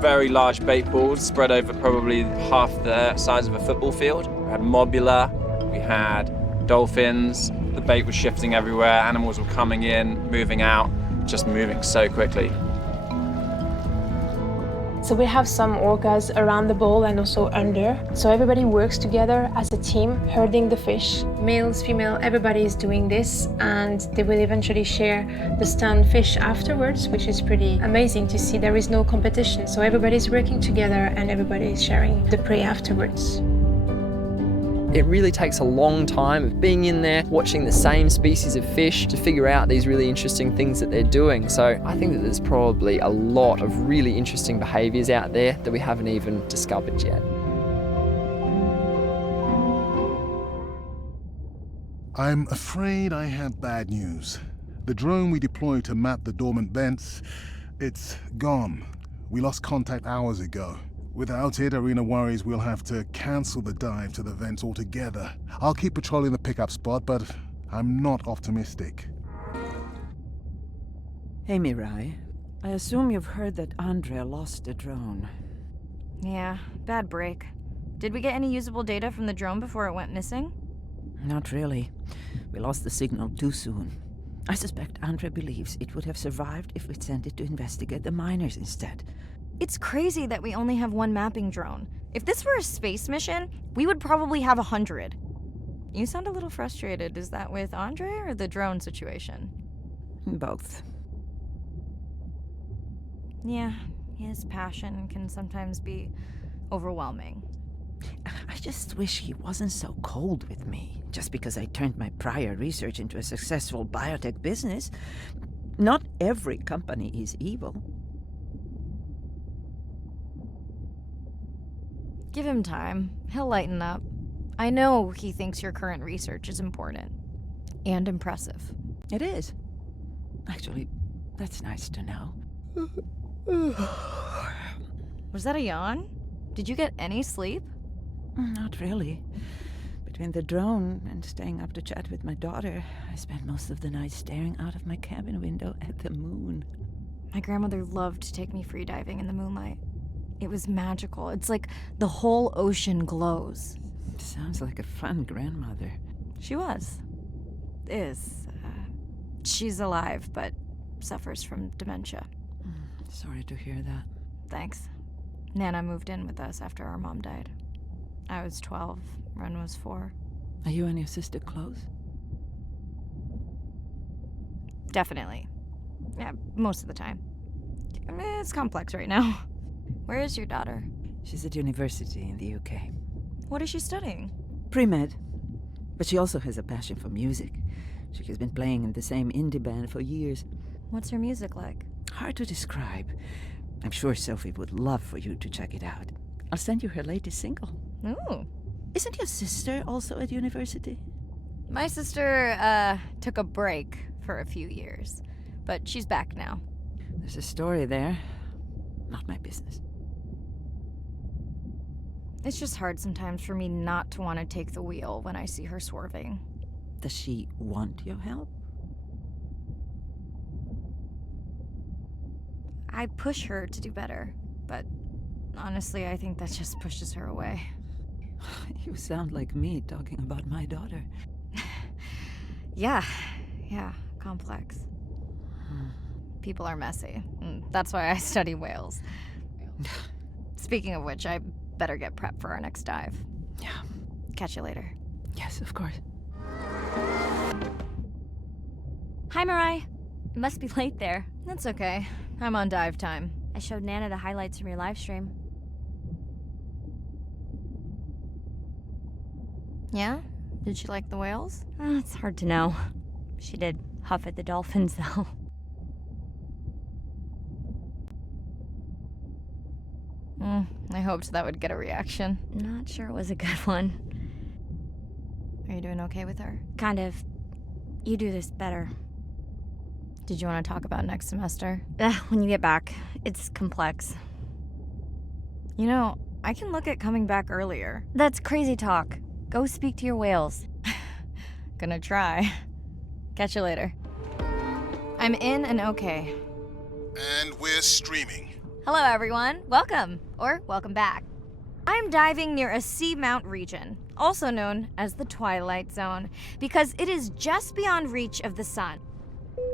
very large bait balls spread over probably half the size of a football field. We had mobula, we had dolphins, the bait was shifting everywhere, animals were coming in, moving out, just moving so quickly. So we have some orcas around the bowl and also under. So everybody works together as a team, herding the fish. Males, female, everybody is doing this, and they will eventually share the stunned fish afterwards, which is pretty amazing to see. There is no competition, so everybody's working together and everybody is sharing the prey afterwards. It really takes a long time of being in there, watching the same species of fish to figure out these really interesting things that they're doing. So I think that there's probably a lot of really interesting behaviours out there that we haven't even discovered yet. I'm afraid I have bad news. The drone we deployed to map the dormant vents, it's gone. We lost contact hours ago. Without it, Arena worries we'll have to cancel the dive to the vents altogether. I'll keep patrolling the pickup spot, but I'm not optimistic. Hey, Mirai. I assume you've heard that Andrea lost a drone. Yeah, bad break. Did we get any usable data from the drone before it went missing? Not really. We lost the signal too soon. I suspect Andrea believes it would have survived if we'd sent it to investigate the miners instead. It's crazy that we only have one mapping drone. If this were a space mission, we would probably have 100. You sound a little frustrated. Is that with Andre or the drone situation? Both. Yeah, his passion can sometimes be overwhelming. I just wish he wasn't so cold with me, just because I turned my prior research into a successful biotech business. Not every company is evil. Give him time. He'll lighten up. I know he thinks your current research is important. And impressive. It is. Actually, that's nice to know. Was that a yawn? Did you get any sleep? Not really. Between the drone and staying up to chat with my daughter, I spent most of the night staring out of my cabin window at the moon. My grandmother loved to take me freediving in the moonlight. It was magical. It's like the whole ocean glows. Sounds like a fun grandmother. She was. Is. She's alive, but suffers from dementia. Sorry to hear that. Thanks. Nana moved in with us after our mom died. I was 12, Ren was 4. Are you and your sister close? Definitely. Yeah, most of the time. I mean, it's complex right now. Where is your daughter? She's at university in the UK. What is she studying? Pre-med. But she also has a passion for music. She has been playing in the same indie band for years. What's her music like? Hard to describe. I'm sure Sophie would love for you to check it out. I'll send you her latest single. Ooh. Isn't your sister also at university? My sister, took a break for a few years. But she's back now. There's a story there. Not my business. It's just hard sometimes for me not to want to take the wheel when I see her swerving. Does she want your help? I push her to do better, but honestly, I think that just pushes her away. You sound like me talking about my daughter. Yeah, complex. People are messy. That's why I study whales. Speaking of which, I better get prepped for our next dive. Yeah. Catch you later. Yes, of course. Hi, Mirai. It must be late there. That's okay. I'm on dive time. I showed Nana the highlights from your live stream. Yeah? Did she like the whales? It's hard to know. She did huff at the dolphins, though. I hoped that would get a reaction. Not sure it was a good one. Are you doing okay with her? Kind of. You do this better. Did you want to talk about next semester? When you get back. It's complex. You know, I can look at coming back earlier. That's crazy talk. Go speak to your whales. Gonna try. Catch you later. I'm in and okay. And we're streaming. Hello, everyone. Welcome, or welcome back. I'm diving near a seamount region, also known as the Twilight Zone, because it is just beyond reach of the sun.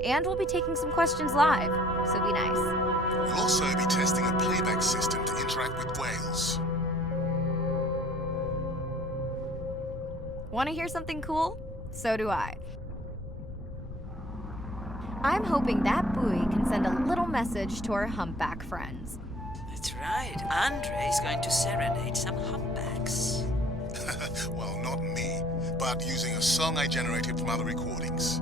And we'll be taking some questions live, so be nice. We'll also be testing a playback system to interact with whales. Want to hear something cool? So do I. I'm hoping that buoy can send a little message to our humpback friends. That's right. Andre is going to serenade some humpbacks. Well, not me, but using a song I generated from other recordings.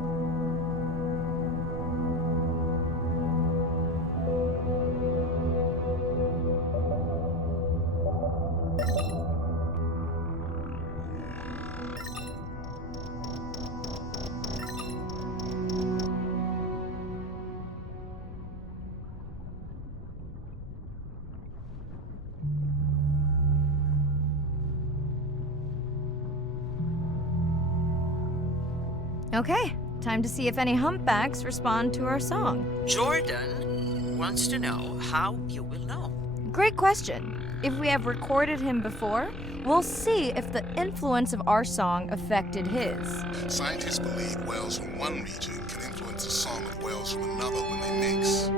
Okay, time to see if any humpbacks respond to our song. Jordan wants to know how you will know. Great question. If we have recorded him before, we'll see if the influence of our song affected his. Scientists believe whales from one region can influence the song of whales from another when they mix.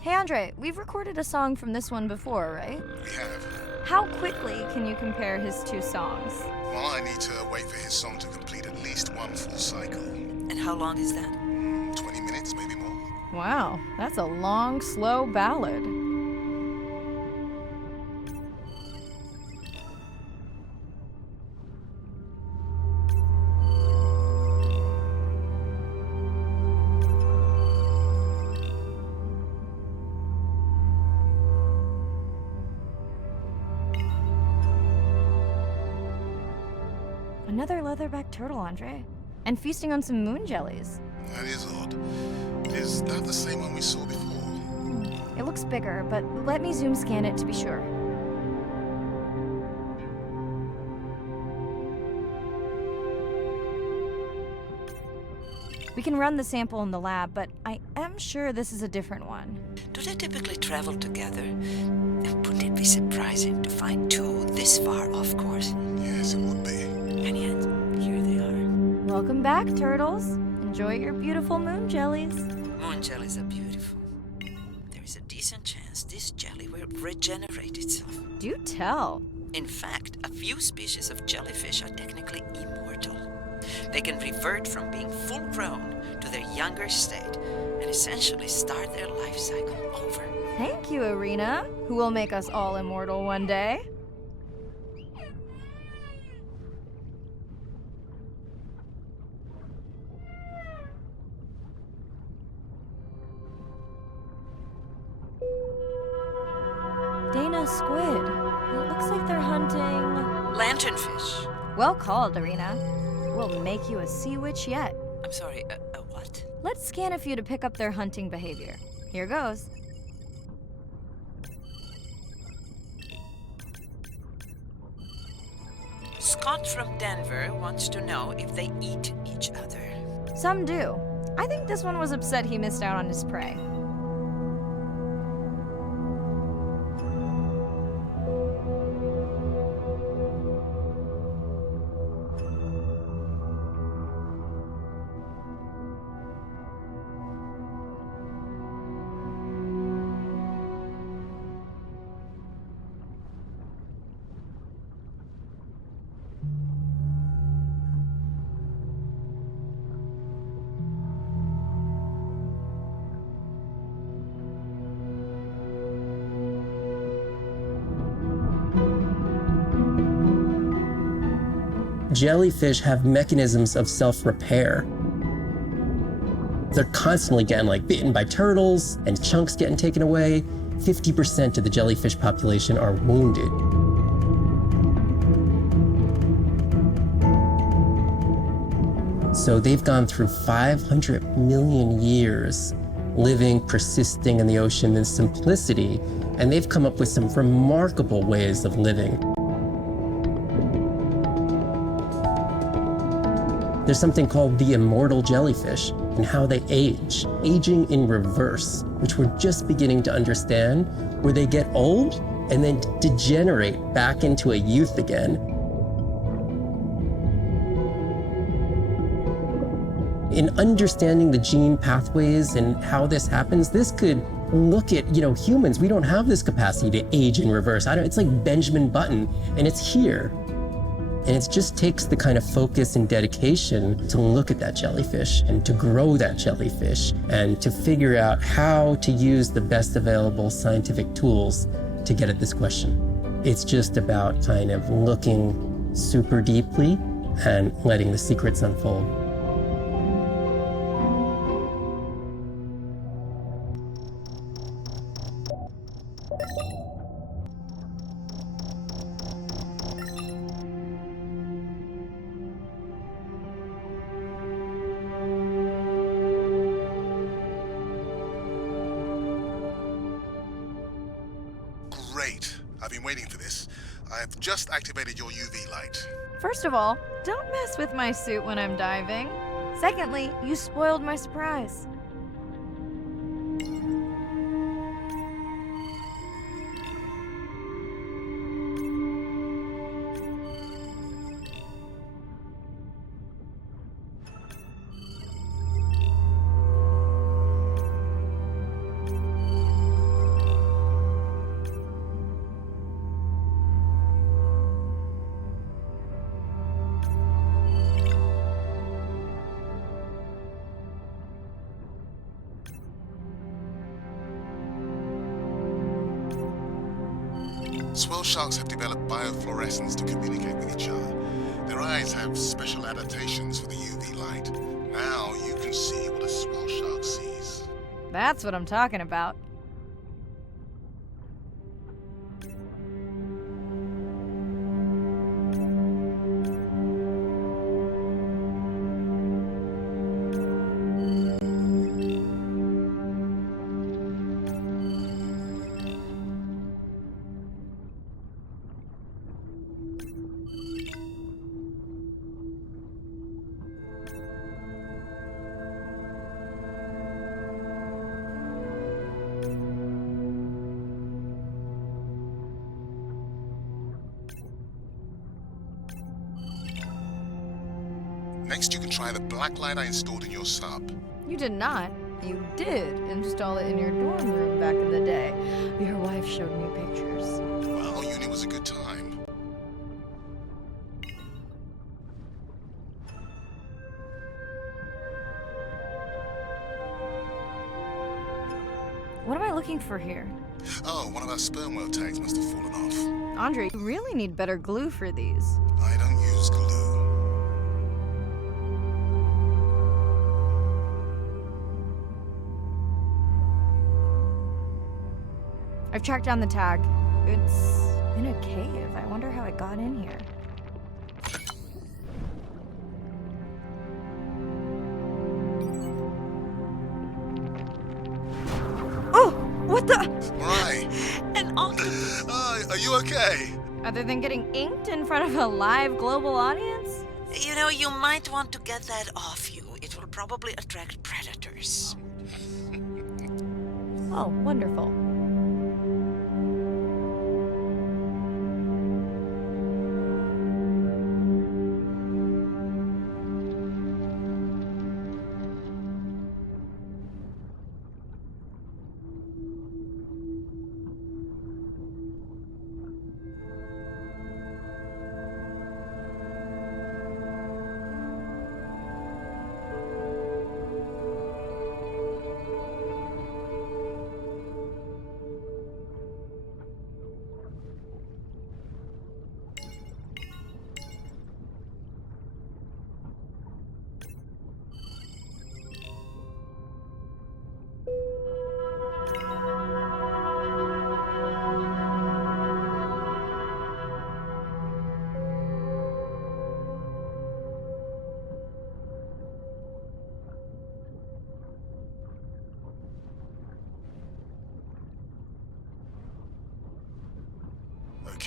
Hey Andre, we've recorded a song from this one before, right? We have. How quickly can you compare his two songs? Well, I need to wait for his song to complete at least one full cycle. And how long is that? 20 minutes, maybe more. Wow, that's a long, slow ballad. Another leatherback turtle, Andre. And feasting on some moon jellies. That is odd. Is that the same one we saw before? It looks bigger, but let me zoom scan it to be sure. We can run the sample in the lab, but I am sure this is a different one. Do they typically travel together? And wouldn't it be surprising to find two this far off course? Yes, it would be. And yet, here they are. Welcome back, turtles. Enjoy your beautiful moon jellies. Moon jellies are beautiful. There is a decent chance this jelly will regenerate itself. Do tell. In fact, a few species of jellyfish are technically immortal. They can revert from being full-grown to their younger state and essentially start their life cycle over. Thank you, Irina, who will make us all immortal one day. Dana squid. It looks like they're hunting... Lanternfish. Well called, Irina. We'll make you a sea witch yet. I'm sorry, a what? Let's scan a few to pick up their hunting behavior. Here goes. Scott from Denver wants to know if they eat each other. Some do. I think this one was upset he missed out on his prey. jellyfish have mechanisms of self-repair. They're constantly getting bitten by turtles and chunks getting taken away. 50% of the jellyfish population are wounded. So they've gone through 500 million years living, persisting in the ocean in simplicity, and they've come up with some remarkable ways of living. There's something called the immortal jellyfish and how they age, aging in reverse, which we're just beginning to understand, where they get old and then degenerate back into a youth again. In understanding the gene pathways and how this happens, this could look at, humans. We don't have this capacity to age in reverse. It's like Benjamin Button, and it's here. And it just takes the kind of focus and dedication to look at that jellyfish and to grow that jellyfish and to figure out how to use the best available scientific tools to get at this question. It's just about kind of looking super deeply and letting the secrets unfold. Great. I've been waiting for this. I've just activated your UV light. First of all, don't mess with my suit when I'm diving. Secondly, you spoiled my surprise. Swell sharks have developed biofluorescence to communicate with each other. Their eyes have special adaptations for the UV light. Now you can see what a swell shark sees. That's what I'm talking about. Next, you can try the black light I installed in your sub. You did not. You did install it in your dorm room back in the day. Your wife showed me pictures. Well, uni was a good time. What am I looking for here? Oh, one of our sperm whale tags must have fallen off. Andre, you really need better glue for these. I don't use glue. I've tracked down the tag. It's in a cave. I wonder how it got in here. Oh! What the? Right. An octopus. Are you okay? Other than getting inked in front of a live global audience? You might want to get that off you. It will probably attract predators. Oh, wonderful.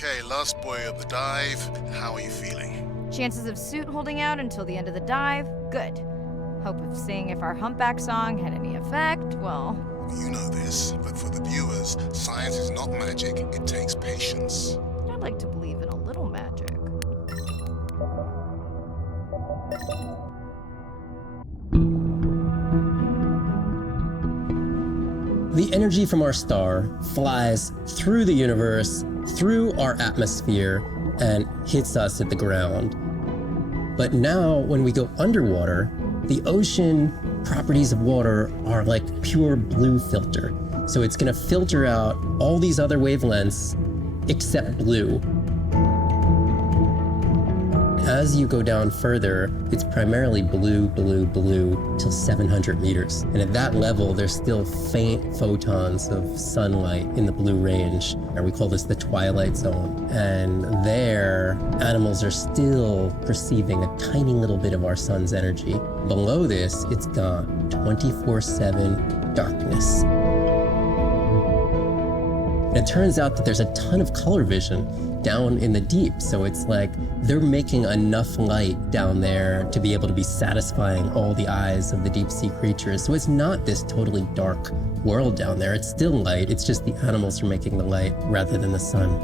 Okay, last buoy of the dive. How are you feeling? Chances of suit holding out until the end of the dive? Good. Hope of seeing if our humpback song had any effect, well... You know this, but for the viewers, science is not magic. It takes patience. I'd like to believe in a little magic. The energy from our star flies through the universe, through our atmosphere, and hits us at the ground. But now, when we go underwater, the ocean properties of water are like pure blue filter. So it's gonna filter out all these other wavelengths except blue. As you go down further, it's primarily blue, blue, blue till 700 meters. And at that level, there's still faint photons of sunlight in the blue range. And we call this the twilight zone. And there, animals are still perceiving a tiny little bit of our sun's energy. Below this, it's gone 24/7 darkness. And it turns out that there's a ton of color vision down in the deep. So it's like they're making enough light down there to be able to be satisfying all the eyes of the deep sea creatures. So it's not this totally dark world down there. It's still light. It's just the animals are making the light rather than the sun.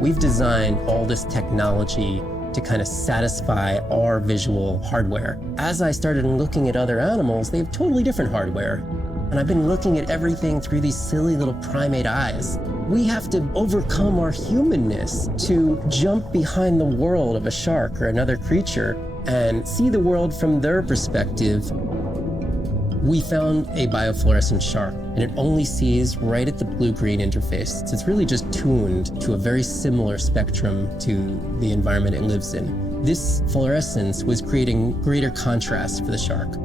We've designed all this technology to kind of satisfy our visual hardware. As I started looking at other animals, they have totally different hardware. And I've been looking at everything through these silly little primate eyes. We have to overcome our humanness to jump behind the world of a shark or another creature and see the world from their perspective. We found a biofluorescent shark, and it only sees right at the blue-green interface. So it's really just tuned to a very similar spectrum to the environment it lives in. This fluorescence was creating greater contrast for the shark.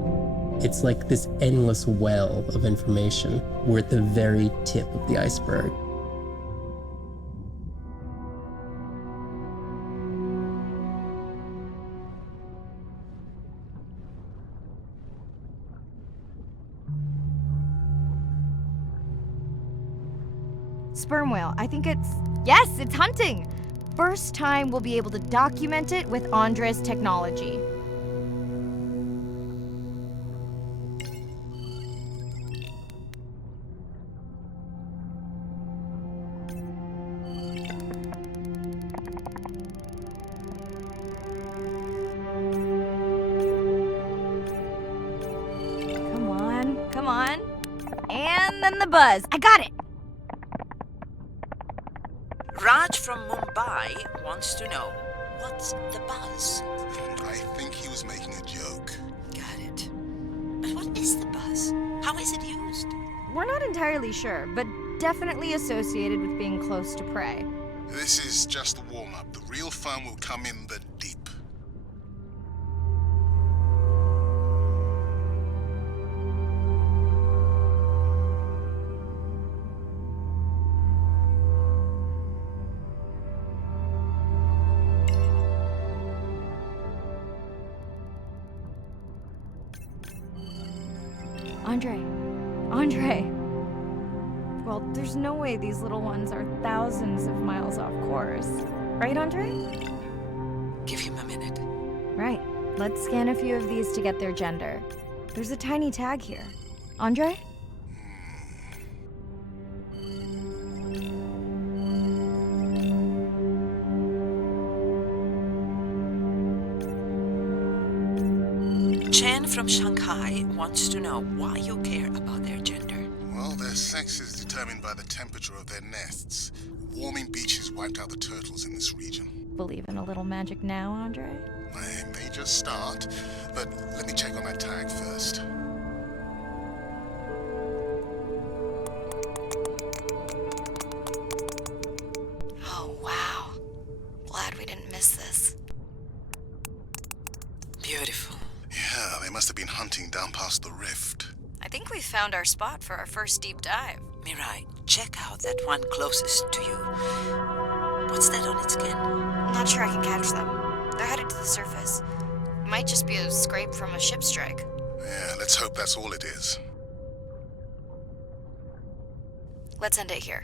It's like this endless well of information. We're at the very tip of the iceberg. Sperm whale, I think it's... Yes, it's hunting! First time we'll be able to document it with Andre's technology. Come on. And then the buzz. I got it! Raj from Mumbai wants to know, what's the buzz? I think he was making a joke. Got it. But what is the buzz? How is it used? We're not entirely sure, but definitely associated with being close to prey. This is just the warm-up. The real fun will come in the deep. Andre. Well, there's no way these little ones are thousands of miles off course. Right, Andre? Give him a minute. Right. Let's scan a few of these to get their gender. There's a tiny tag here. Andre? Chen from Shanghai wants to know why you care about their gender. Well, their sex is determined by the temperature of their nests. Warming beaches wiped out the turtles in this region. Believe in a little magic now, Andre? I may just start, but let me check on that tag first. Oh, wow. Glad we didn't miss this. Beautiful. Yeah, they must have been hunting down past the rift. I think we found our spot for our first deep dive. Mirai, check out that one closest to you. What's that on its skin? I'm not sure I can catch them. They're headed to the surface. It might just be a scrape from a ship strike. Yeah, let's hope that's all it is. Let's end it here.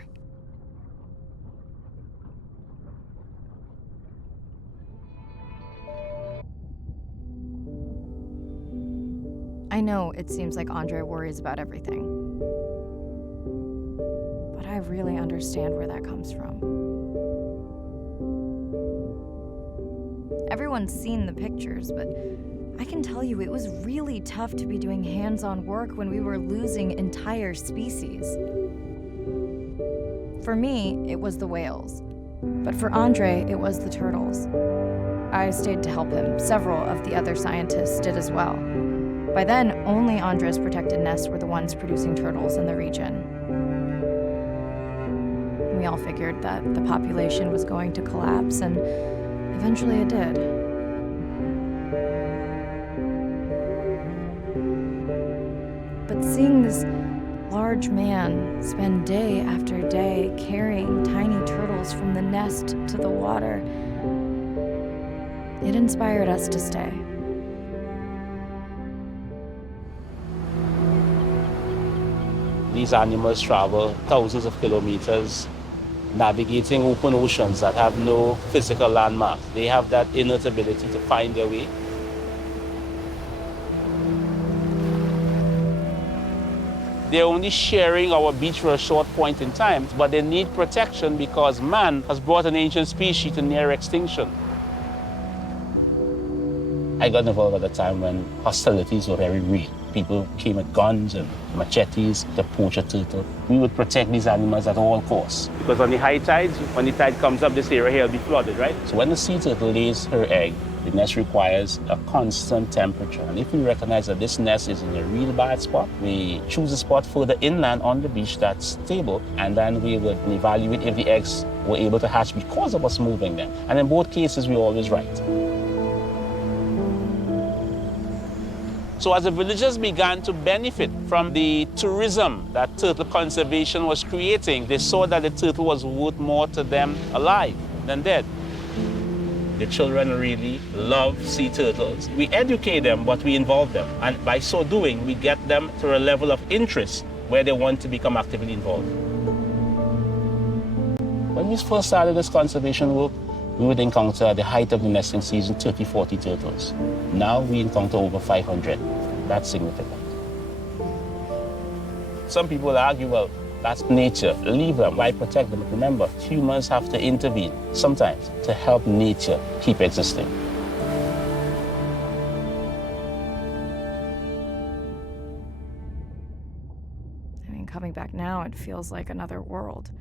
I know it seems like Andre worries about everything, but I really understand where that comes from. Everyone's seen the pictures, but I can tell you it was really tough to be doing hands-on work when we were losing entire species. For me, it was the whales, but for Andre, it was the turtles. I stayed to help him. Several of the other scientists did as well. By then, only Andre's protected nests were the ones producing turtles in the region. We all figured that the population was going to collapse, and eventually it did. But seeing this large man spend day after day carrying tiny turtles from the nest to the water, it inspired us to stay. These animals travel thousands of kilometers, navigating open oceans that have no physical landmarks. They have that innate ability to find their way. They're only sharing our beach for a short point in time, but they need protection because man has brought an ancient species to near extinction. I got involved at a time when hostilities were very real. People came with guns and machetes to poach a turtle. We would protect these animals at all costs. Because on the high tides, when the tide comes up, this area here will be flooded, right? So when the sea turtle lays her egg, the nest requires a constant temperature. And if we recognize that this nest is in a real bad spot, we choose a spot further inland on the beach that's stable, and then we would evaluate if the eggs were able to hatch because of us moving them. And in both cases, we're always right. So as the villagers began to benefit from the tourism that turtle conservation was creating, they saw that the turtle was worth more to them alive than dead. The children really love sea turtles. We educate them, but we involve them. And by so doing, we get them to a level of interest where they want to become actively involved. When we first started this conservation work, we would encounter at the height of the nesting season 30, 40 turtles. Now we encounter over 500. That's significant. Some people argue, well, that's nature. Leave them. Why protect them? But remember, humans have to intervene sometimes to help nature keep existing. I mean, coming back now, it feels like another world.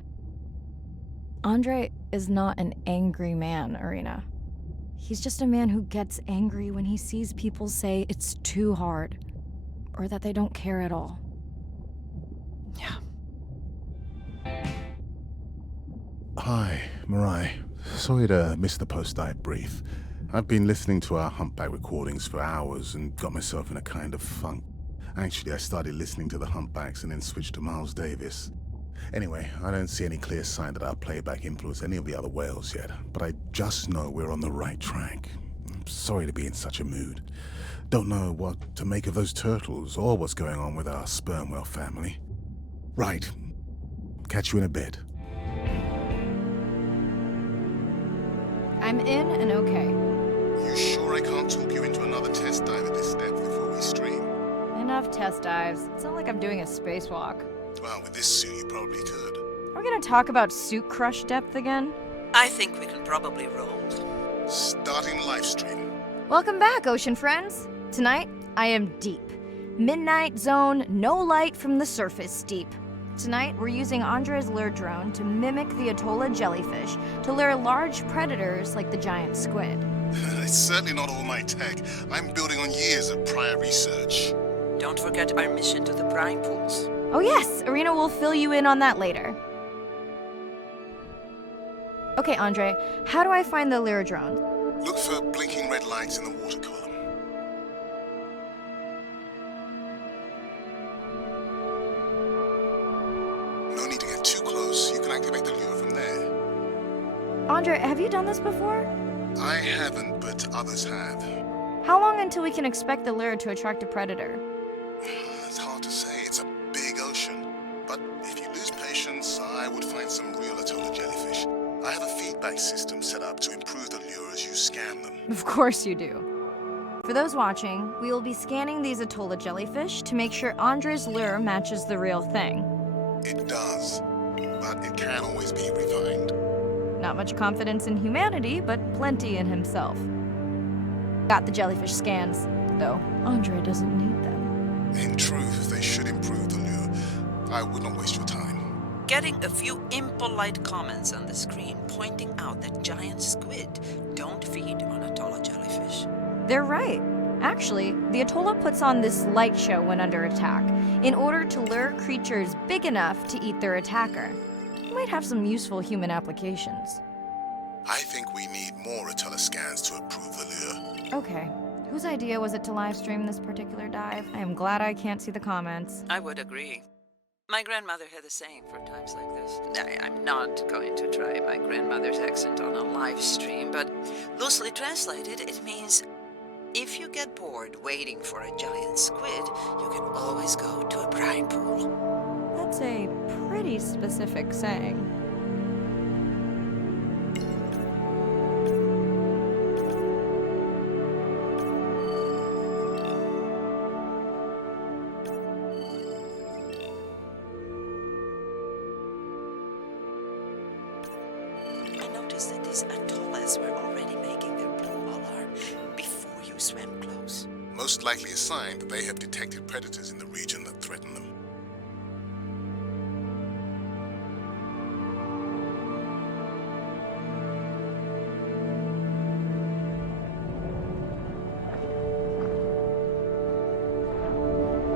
Andre is not an angry man, Irina. He's just a man who gets angry when he sees people say it's too hard, or that they don't care at all. Yeah. Hi, Mirai. Sorry to miss the post-dive brief. I've been listening to our humpback recordings for hours and got myself in a kind of funk. Actually, I started listening to the humpbacks and then switched to Miles Davis. Anyway, I don't see any clear sign that our playback influenced any of the other whales yet, but I just know we're on the right track. I'm sorry to be in such a mood. Don't know what to make of those turtles or what's going on with our sperm whale family. Right. Catch you in a bit. I'm in and okay. You sure I can't talk you into another test dive at this depth before we stream? Enough test dives. It's not like I'm doing a spacewalk. Well, with this suit, you probably could. Are we gonna talk about suit crush depth again? I think we can probably roll. Starting live stream. Welcome back, ocean friends. Tonight, I am deep. Midnight zone, no light from the surface deep. Tonight, we're using Andre's lure drone to mimic the Atolla jellyfish to lure large predators like the giant squid. It's certainly not all my tech. I'm building on years of prior research. Don't forget our mission to the brine pools. Oh yes, Irina will fill you in on that later. Okay, Andre, how do I find the lure drone? Look for blinking red lights in the water column. No need to get too close. You can activate the lure from there. Andre, have you done this before? I haven't, but others have. How long until we can expect the lure to attract a predator? It's hard to say. It's a big ocean. But if you lose patience, find some real Atolla jellyfish, I have a feedback system set up to improve the lure as you scan them. Of course you do. For those watching, we will be scanning these Atolla jellyfish to make sure Andre's lure matches the real thing. It does, but it can always be refined. Not much confidence in humanity, but plenty in himself. Got the jellyfish scans, though Andre doesn't need them. In truth, they should improve the lure. I would not waste your time. Getting a few impolite comments on the screen pointing out that giant squid don't feed on Atolla jellyfish. They're right. Actually, the Atolla puts on this light show when under attack, in order to lure creatures big enough to eat their attacker. It might have some useful human applications. I think we need more Atolla scans to improve the lure. Okay. Whose idea was it to live stream this particular dive? I am glad I can't see the comments. I would agree. My grandmother had a saying for times like this. I'm not going to try my grandmother's accent on a live stream, but loosely translated, it means if you get bored waiting for a giant squid, you can always go to a brine pool. That's a pretty specific saying. I noticed that these atollas were already making their blue alarm before you swam close. Most likely a sign that they have detected predators in the region that threaten them.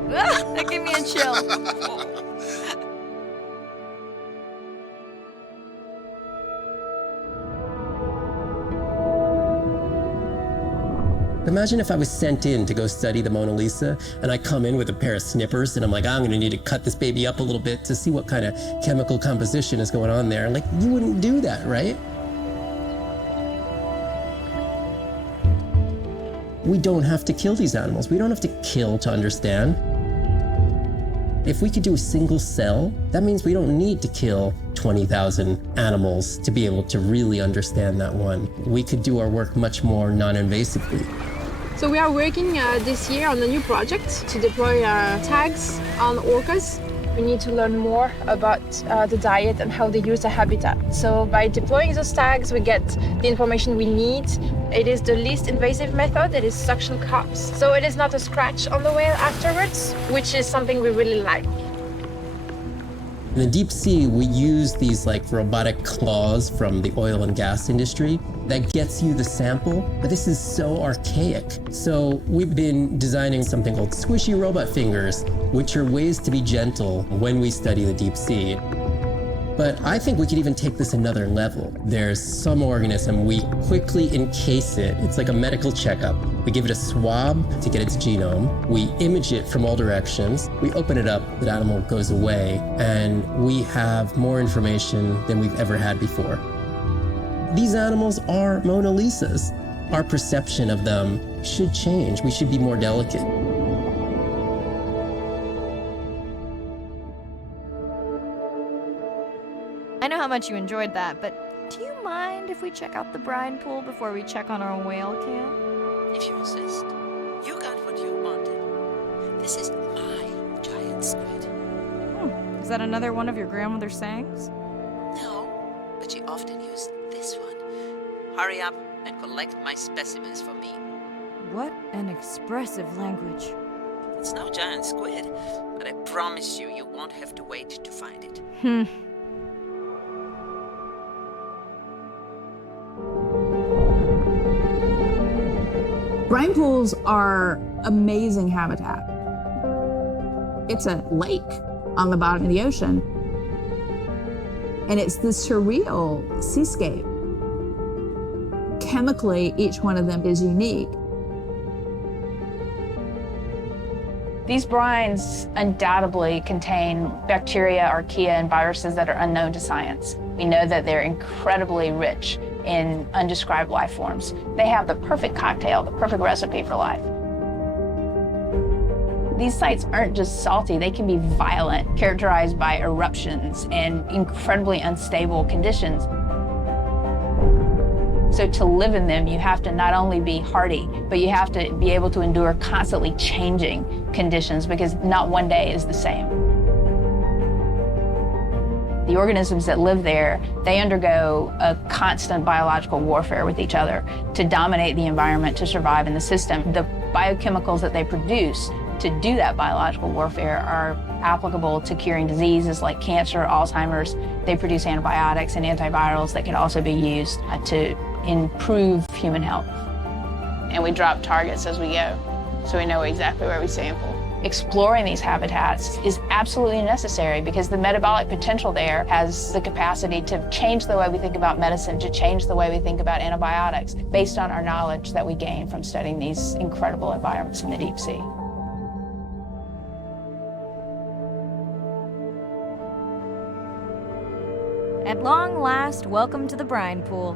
That gave me a chill. Imagine if I was sent in to go study the Mona Lisa and I come in with a pair of snippers and I'm like, I'm gonna need to cut this baby up a little bit to see what kind of chemical composition is going on there. Like, you wouldn't do that, right? We don't have to kill these animals. We don't have to kill to understand. If we could do a single cell, that means we don't need to kill 20,000 animals to be able to really understand that one. We could do our work much more non-invasively. So we are working this year on a new project to deploy tags on orcas. We need to learn more about the diet and how they use the habitat. So by deploying those tags, we get the information we need. It is the least invasive method, it is suction cups. So it is not a scratch on the whale afterwards, which is something we really like. In the deep sea, we use these like robotic claws from the oil and gas industry that gets you the sample, but this is so archaic. So we've been designing something called squishy robot fingers, which are ways to be gentle when we study the deep sea. But I think we could even take this another level. There's some organism, we quickly encase it. It's like a medical checkup. We give it a swab to get its genome. We image it from all directions. We open it up, the animal goes away, and we have more information than we've ever had before. These animals are Mona Lisas. Our perception of them should change. We should be more delicate. I know how much you enjoyed that, but do you mind if we check out the brine pool before we check on our whale cam? If you insist, you got what you wanted. This is my giant squid. Is that another one of your grandmother's sayings? No, but she often used this one. Hurry up and collect my specimens for me. What an expressive language. It's no giant squid, but I promise you, you won't have to wait to find it. Brine pools are amazing habitat. It's a lake on the bottom of the ocean. And it's this surreal seascape. Chemically, each one of them is unique. These brines undoubtedly contain bacteria, archaea, and viruses that are unknown to science. We know that they're incredibly rich in undescribed life forms. They have the perfect cocktail, the perfect recipe for life. These sites aren't just salty, they can be violent, characterized by eruptions and incredibly unstable conditions. So to live in them, you have to not only be hardy, but you have to be able to endure constantly changing conditions because not one day is the same. The organisms that live there, they undergo a constant biological warfare with each other to dominate the environment, to survive in the system. The biochemicals that they produce to do that biological warfare are applicable to curing diseases like cancer, Alzheimer's. They produce antibiotics and antivirals that can also be used to improve human health. And we drop targets as we go, so we know exactly where we sample. Exploring these habitats is absolutely necessary because the metabolic potential there has the capacity to change the way we think about medicine, to change the way we think about antibiotics, based on our knowledge that we gain from studying these incredible environments in the deep sea. At long last, welcome to the brine pool.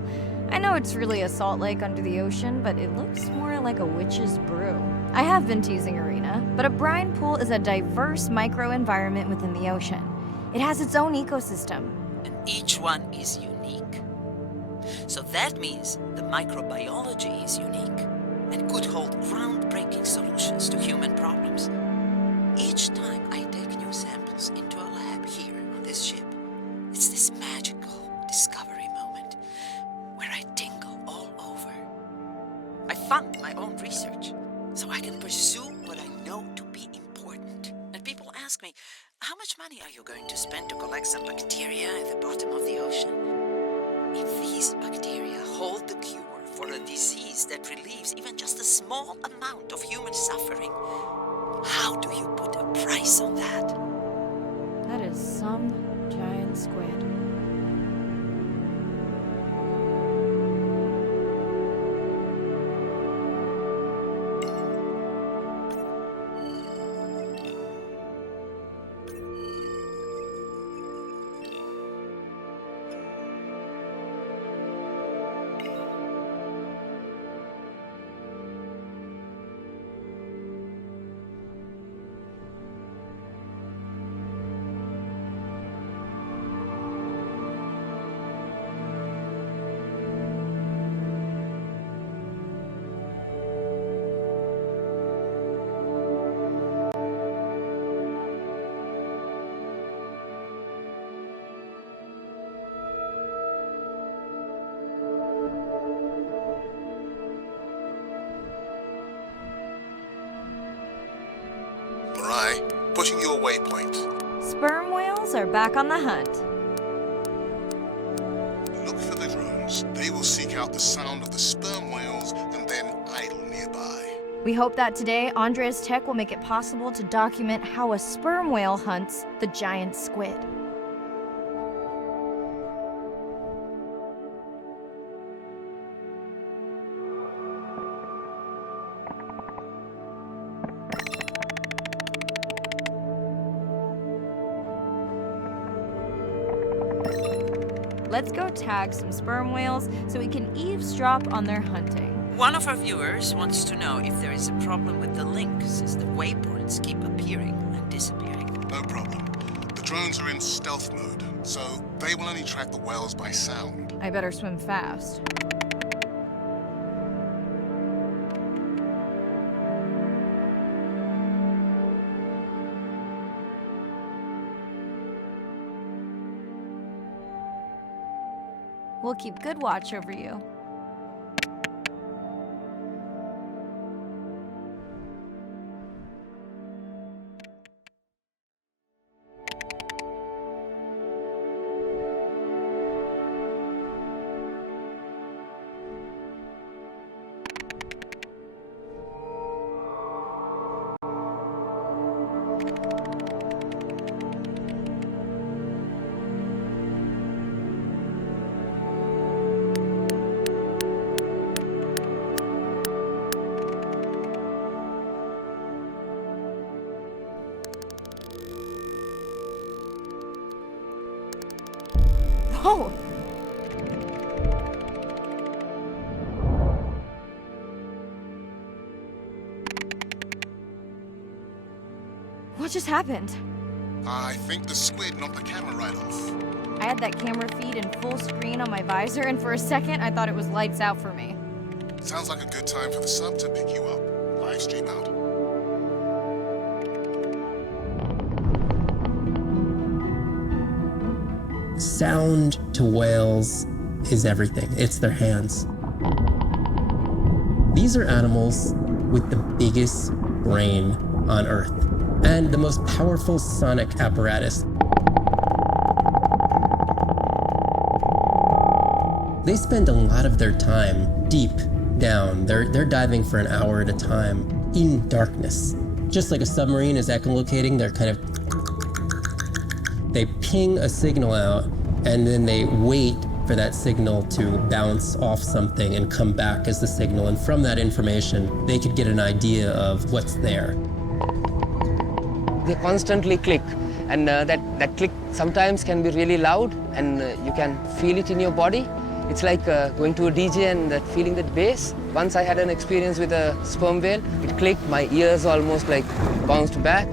I know it's really a salt lake under the ocean, but it looks more like a witch's brew. I have been teasing Arena, but a brine pool is a diverse microenvironment within the ocean. It has its own ecosystem. And each one is unique. So that means the microbiology is unique and could hold groundbreaking solutions to human problems. Each time I take new samples into a lab here on this ship, it's this magical discovery moment where I tingle all over. I fund my own research so I can pursue what I know to be important. And people ask me, how much money are you going to spend to collect some bacteria at the bottom of the ocean? If these bacteria hold the cure for a disease that relieves even just a small amount of human suffering, how do you put a price on that? That is some giant squid. Pushing your waypoint. Sperm whales are back on the hunt. Look for the drones. They will seek out the sound of the sperm whales and then idle nearby. We hope that today, Andrea's tech will make it possible to document how a sperm whale hunts the giant squid. Let's go tag some sperm whales so we can eavesdrop on their hunting. One of our viewers wants to know if there is a problem with the link, since the waypoints keep appearing and disappearing. No problem. The drones are in stealth mode, so they will only track the whales by sound. I better swim fast. We'll keep good watch over you. Oh! What just happened? I think the squid knocked the camera right off. I had that camera feed in full screen on my visor, and for a second I thought it was lights out for me. Sounds like a good time for the sub to pick you up. Live stream out. Sound to whales is everything. It's their hands. These are animals with the biggest brain on Earth and the most powerful sonic apparatus. They spend a lot of their time deep down. They're diving for an hour at a time in darkness. Just like a submarine is echolocating, they ping a signal out and then they wait for that signal to bounce off something and come back as the signal. And from that information, they could get an idea of what's there. They constantly click, and that click sometimes can be really loud, and you can feel it in your body. It's like going to a DJ and feeling that bass. Once I had an experience with a sperm whale, it clicked, my ears almost like bounced back.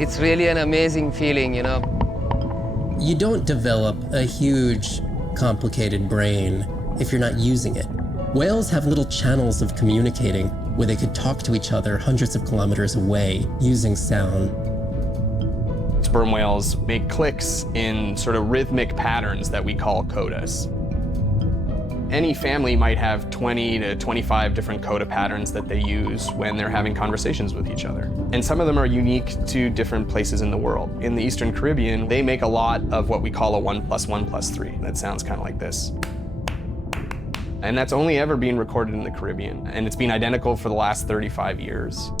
It's really an amazing feeling, you know. You don't develop a huge, complicated brain if you're not using it. Whales have little channels of communicating where they could talk to each other hundreds of kilometers away using sound. Sperm whales make clicks in sort of rhythmic patterns that we call codas. Any family might have 20 to 25 different coda patterns that they use when they're having conversations with each other. And some of them are unique to different places in the world. In the Eastern Caribbean, they make a lot of what we call a 1 + 1 + 3. That sounds kind of like this. And that's only ever been recorded in the Caribbean. And it's been identical for the last 35 years.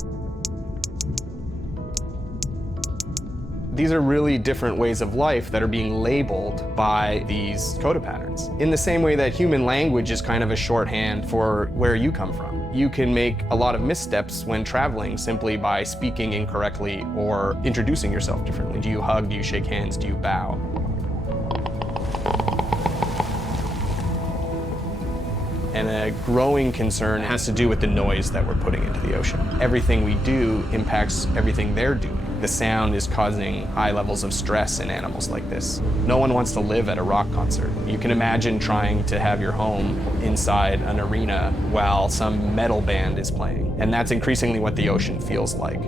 These are really different ways of life that are being labeled by these coda patterns. In the same way that human language is kind of a shorthand for where you come from. You can make a lot of missteps when traveling simply by speaking incorrectly or introducing yourself differently. Do you hug? Do you shake hands? Do you bow? And a growing concern has to do with the noise that we're putting into the ocean. Everything we do impacts everything they're doing. The sound is causing high levels of stress in animals like this. No one wants to live at a rock concert. You can imagine trying to have your home inside an arena while some metal band is playing. And that's increasingly what the ocean feels like.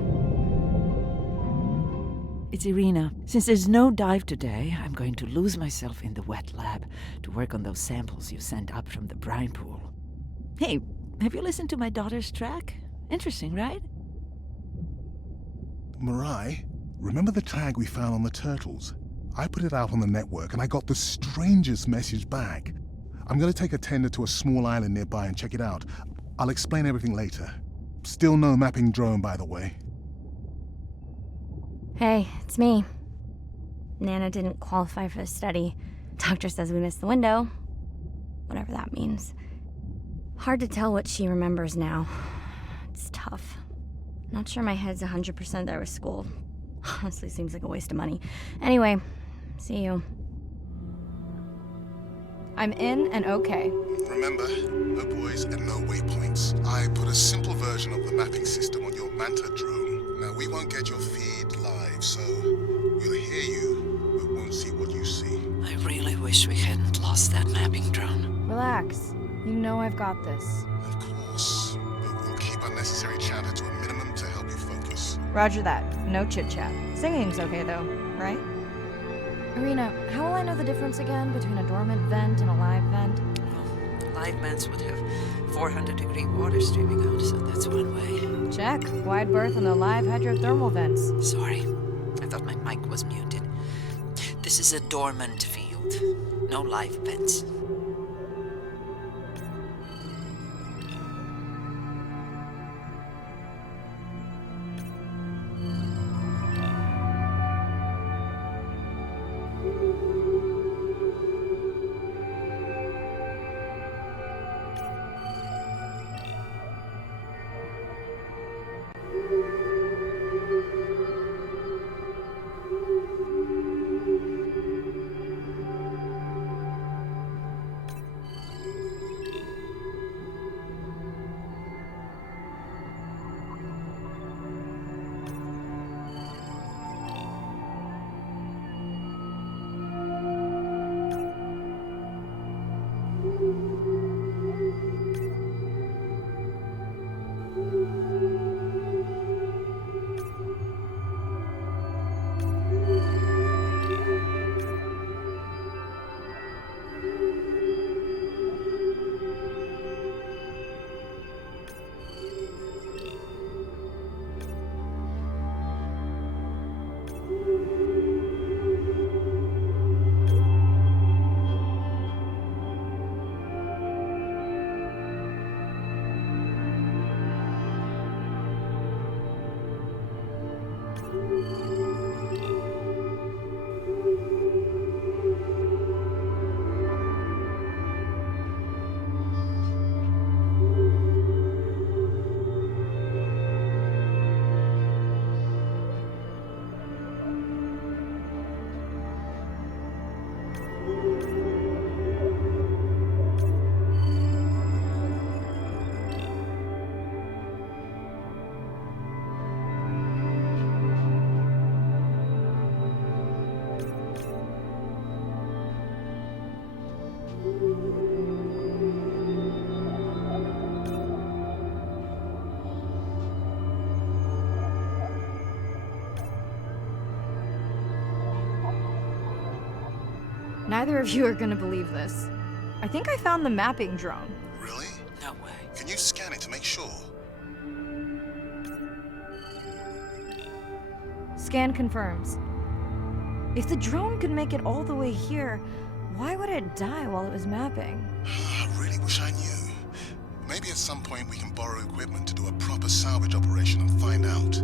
It's Irina. Since there's no dive today, I'm going to lose myself in the wet lab to work on those samples you sent up from the brine pool. Hey, have you listened to my daughter's track? Interesting, right? Mirai, remember the tag we found on the turtles? I put it out on the network and I got the strangest message back. I'm going to take a tender to a small island nearby and check it out. I'll explain everything later. Still no mapping drone, by the way. Hey, it's me. Nana didn't qualify for the study. Doctor says we missed the window. Whatever that means. Hard to tell what she remembers now. It's tough. Not sure my head's 100% there with school. Honestly, seems like a waste of money. Anyway, see you. I'm in and okay. Remember, no buoys and no waypoints. I put a simple version of the mapping system on your Manta drone. Now, we won't get your feed live, so we'll hear you, but won't see what you see. I really wish we hadn't lost that mapping drone. Relax. You know I've got this. Of course, but we'll keep unnecessary chatter to a minimum to help you focus. Roger that. No chit-chat. Singing's okay, though, right? Irina, how will I know the difference again between a dormant vent and a live vent? Well, live vents would have 400-degree water streaming out, so that's one way. Check. Wide berth on the live hydrothermal vents. Sorry, I thought my mic was muted. This is a dormant field. No live vents. Neither of you are gonna believe this. I think I found the mapping drone. Really? No way. Can you scan it to make sure? Scan confirms. If the drone could make it all the way here, why would it die while it was mapping? I really wish I knew. Maybe at some point we can borrow equipment to do a proper salvage operation and find out.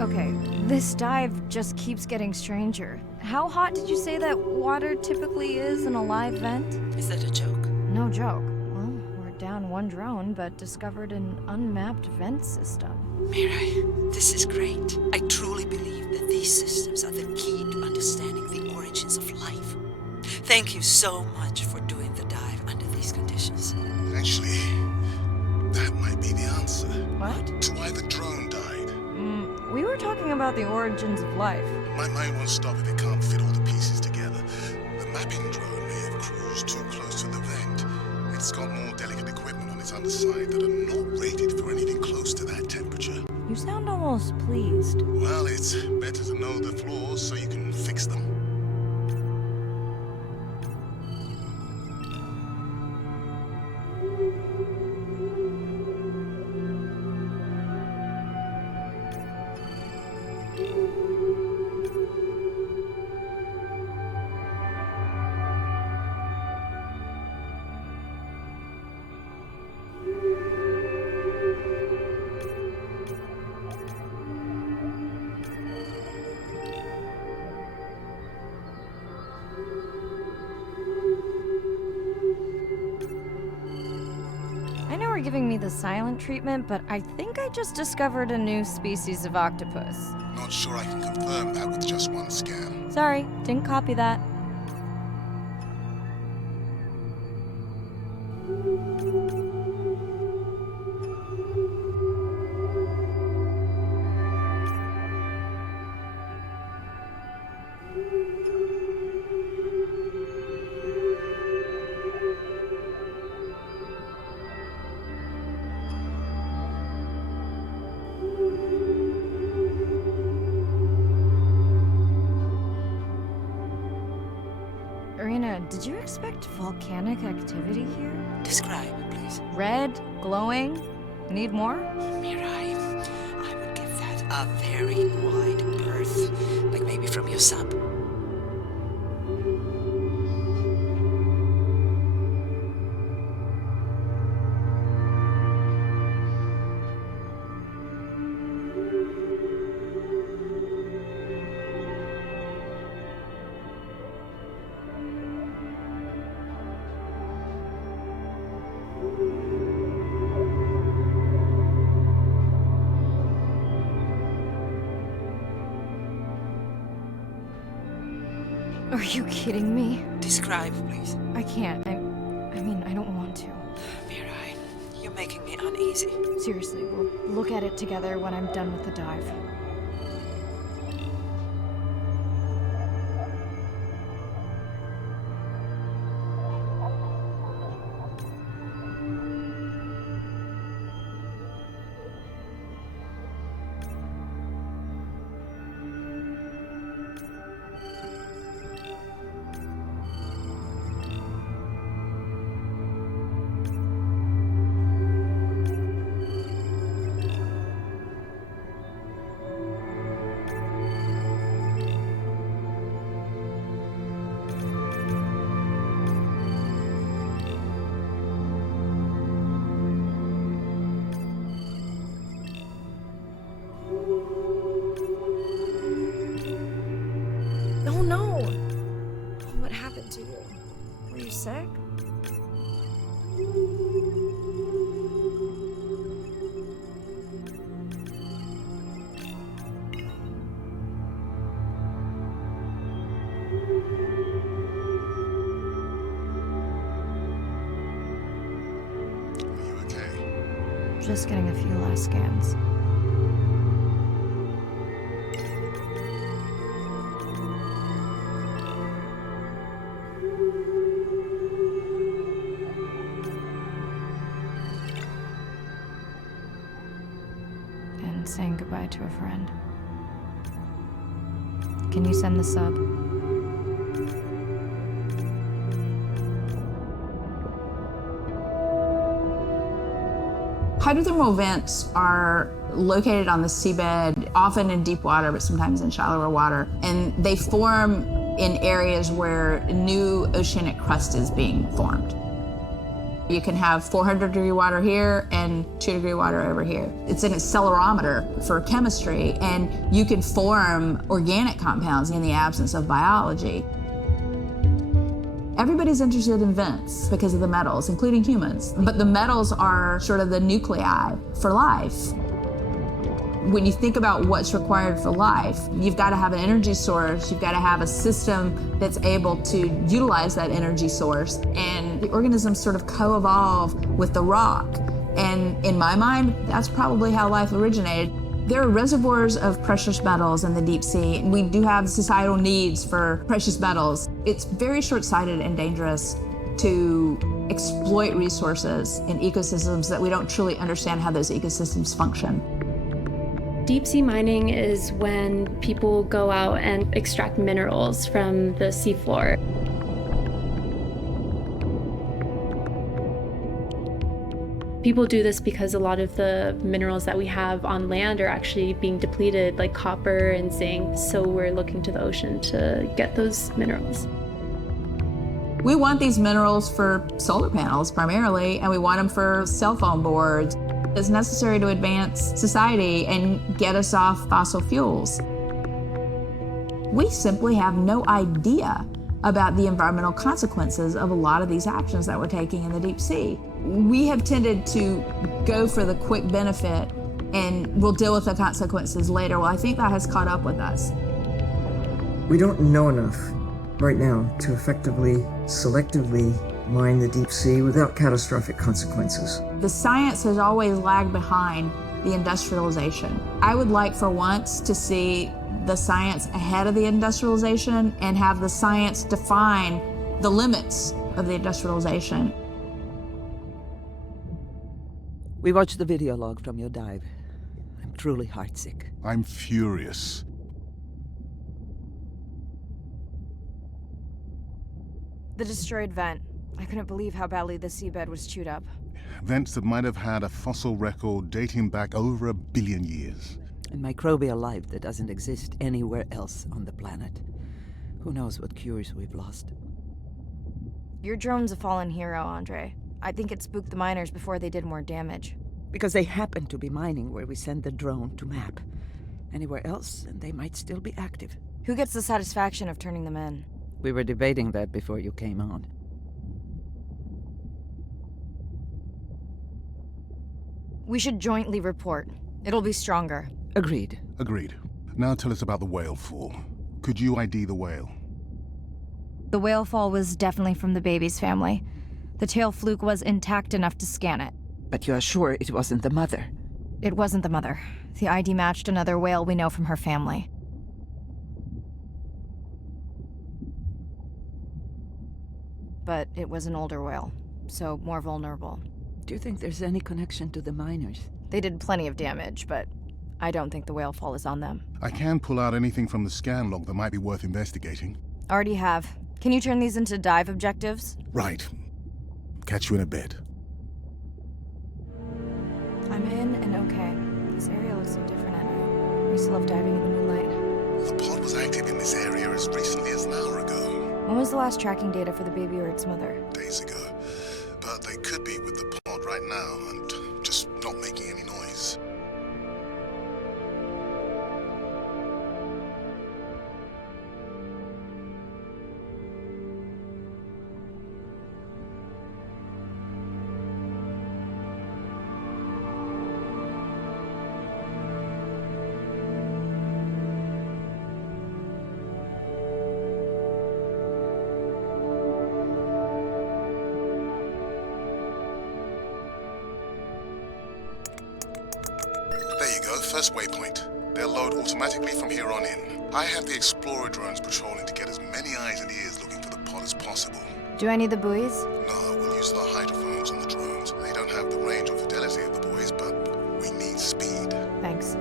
Okay, this dive just keeps getting stranger. How hot did you say that water typically is in a live vent? Is that a joke? No joke. Well, we're down one drone, but discovered an unmapped vent system. Mirai, this is great. I truly believe that these systems are the key to understanding the origins of life. Thank you so much for doing the dive under these conditions. Actually, that might be the answer. What? To why the drone died. We were talking about the origins of life. My mind won't stop if it can't fit all the pieces together. The mapping drone may have cruised too close to the vent. It's got more delicate equipment on its underside that are not rated for anything close to that temperature. You sound almost pleased. Well, it's better to know the flaws so you can fix them. Giving me the silent treatment, but I think I just discovered a new species of octopus. Not sure I can confirm that with just one scan. Sorry, didn't copy that. Did you expect volcanic activity here? Describe, please. Red, glowing. Need more? Mirai, I would give that a very wide berth. Like maybe from your sub. Are you kidding me? Describe, please. I can't. I mean, I don't want to. Mirai, you're making me uneasy. Seriously, we'll look at it together when I'm done with the dive. Oh no! What happened to you? Were you sick? Are you okay? Just getting a few last scans. And saying goodbye to a friend. Can you send the sub? Hydrothermal vents are located on the seabed, often in deep water, but sometimes in shallower water. And they form in areas where new oceanic crust is being formed. You can have 400-degree water here and 2-degree water over here. It's an accelerometer for chemistry, and you can form organic compounds in the absence of biology. Everybody's interested in vents because of the metals, including humans. But the metals are sort of the nuclei for life. When you think about what's required for life, you've got to have an energy source, you've got to have a system that's able to utilize that energy source, and the organisms sort of co-evolve with the rock. And in my mind, that's probably how life originated. There are reservoirs of precious metals in the deep sea. We do have societal needs for precious metals. It's very short-sighted and dangerous to exploit resources in ecosystems that we don't truly understand how those ecosystems function. Deep sea mining is when people go out and extract minerals from the seafloor. People do this because a lot of the minerals that we have on land are actually being depleted, like copper and zinc, so we're looking to the ocean to get those minerals. We want these minerals for solar panels primarily, and we want them for cell phone boards. It's necessary to advance society and get us off fossil fuels. We simply have no idea about the environmental consequences of a lot of these actions that we're taking in the deep sea. We have tended to go for the quick benefit and we'll deal with the consequences later. Well, I think that has caught up with us. We don't know enough right now to effectively, selectively mine the deep sea without catastrophic consequences. The science has always lagged behind the industrialization. I would like for once to see the science ahead of the industrialization and have the science define the limits of the industrialization. We watched the video log from your dive. I'm truly heartsick. I'm furious. The destroyed vent. I couldn't believe how badly the seabed was chewed up. Vents that might have had a fossil record dating back over 1 billion years. And microbial life that doesn't exist anywhere else on the planet. Who knows what cures we've lost. Your drone's a fallen hero, Andre. I think it spooked the miners before they did more damage. Because they happen to be mining where we send the drone to map. Anywhere else, and they might still be active. Who gets the satisfaction of turning them in? We were debating that before you came on. We should jointly report. It'll be stronger. Agreed. Agreed. Now tell us about the whale fall. Could you ID the whale? The whale fall was definitely from the baby's family. The tail fluke was intact enough to scan it. But you are sure it wasn't the mother? It wasn't the mother. The ID matched another whale we know from her family. But it was an older whale, so more vulnerable. Do you think there's any connection to the miners? They did plenty of damage, but I don't think the whale fall is on them. I can pull out anything from the scan log that might be worth investigating. Already have. Can you turn these into dive objectives? Right. Catch you in a bit. I'm in and okay. This area looks so different at night. I used to love diving in the moonlight. The pod was active in this area as recently as an hour ago. When was the last tracking data for the baby or its mother? Days ago. But they could be with the pod right now and just not making any noise. They'll load automatically from here on in. I have the Explorer drones patrolling to get as many eyes and ears looking for the pod as possible. Do I need the buoys? No, we'll use the hydrophones on the drones. They don't have the range or fidelity of the buoys, but we need speed. Thanks.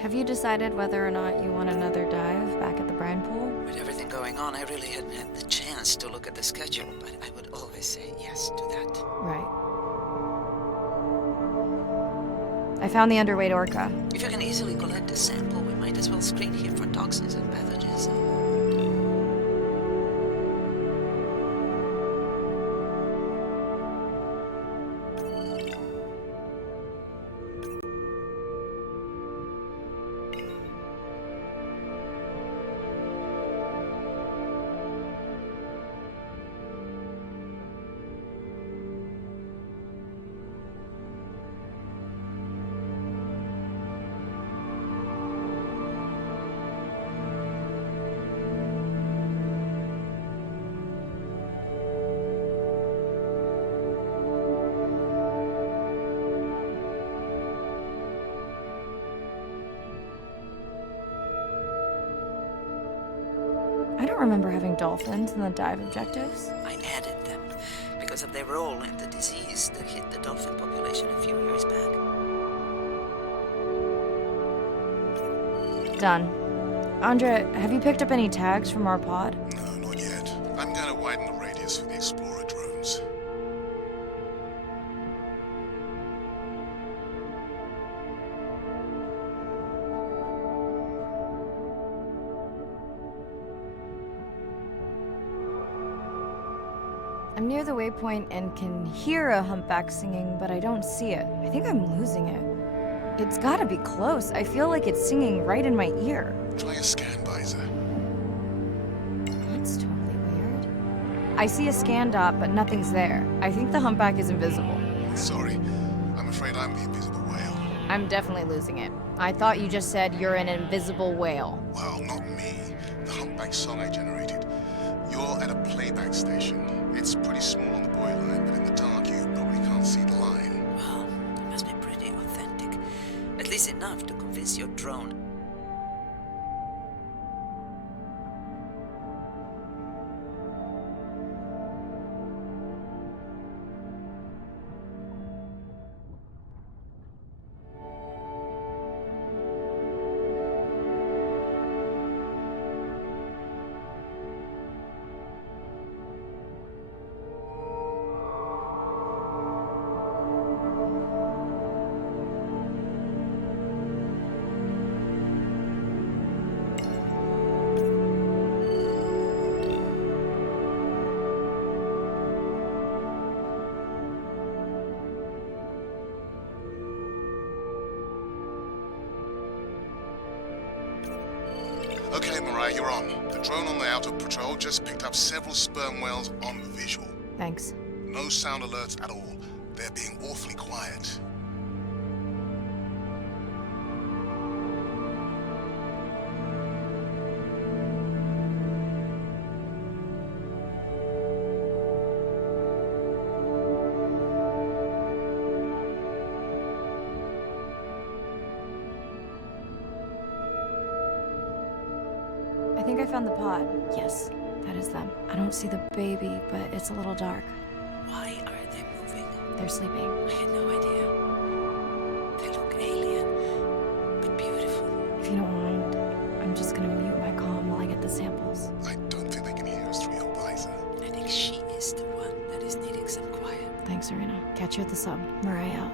Have you decided whether or not you want another dive back at the brine pool? With everything going on, I really hadn't had the chance to look at the schedule, but I would always say yes to that. Right. I found the underweight orca. If you can easily collect a sample, we might as well screen him for toxins and pathogens. I don't remember having dolphins in the dive objectives. I added them because of their role in the disease that hit the dolphin population a few years back. Done. Andrea, have you picked up any tags from our pod? No, not yet. I'm going to widen the radius for the Explorer drones. I'm near the waypoint and can hear a humpback singing, but I don't see it. I think I'm losing it. It's gotta be close. I feel like it's singing right in my ear. Try a scan visor. That's totally weird. I see a scan dot, but nothing's there. I think the humpback is invisible. Sorry, I'm afraid I'm the invisible whale. I'm definitely losing it. I thought you just said you're an invisible whale. Well, not me. The humpback song I generated. You're at a playback station. It's pretty small on the buoy line, but in the dark you probably can't see the line. Well, it must be pretty authentic. At least enough to convince your drone. Okay, Mariah, you're on. The drone on the outer patrol just picked up several sperm whales on visual. Thanks. No sound alerts at all. They're being awfully quiet. I think I found the pod. Yes, that is them. I don't see the baby, but it's a little dark. Why are they moving? They're sleeping. I had no idea. They look alien, but beautiful. If you don't mind, I'm just gonna mute my comm while I get the samples. I don't think they can hear us through your visor. I think she is the one that is needing some quiet. Thanks, Serena. Catch you at the sub. Mariah out.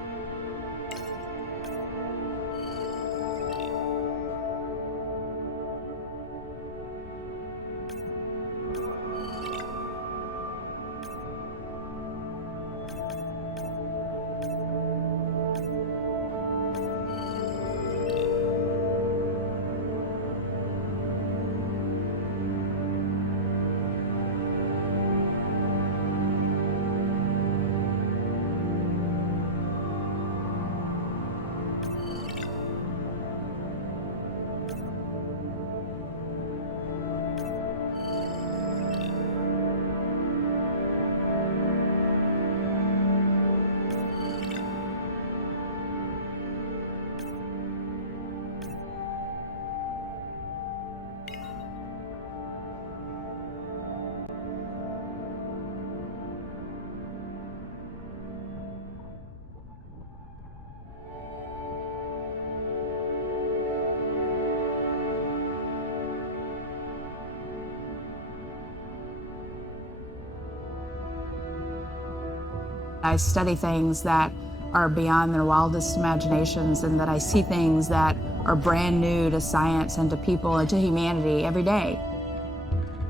I study things that are beyond their wildest imaginations, and that I see things that are brand new to science and to people and to humanity every day.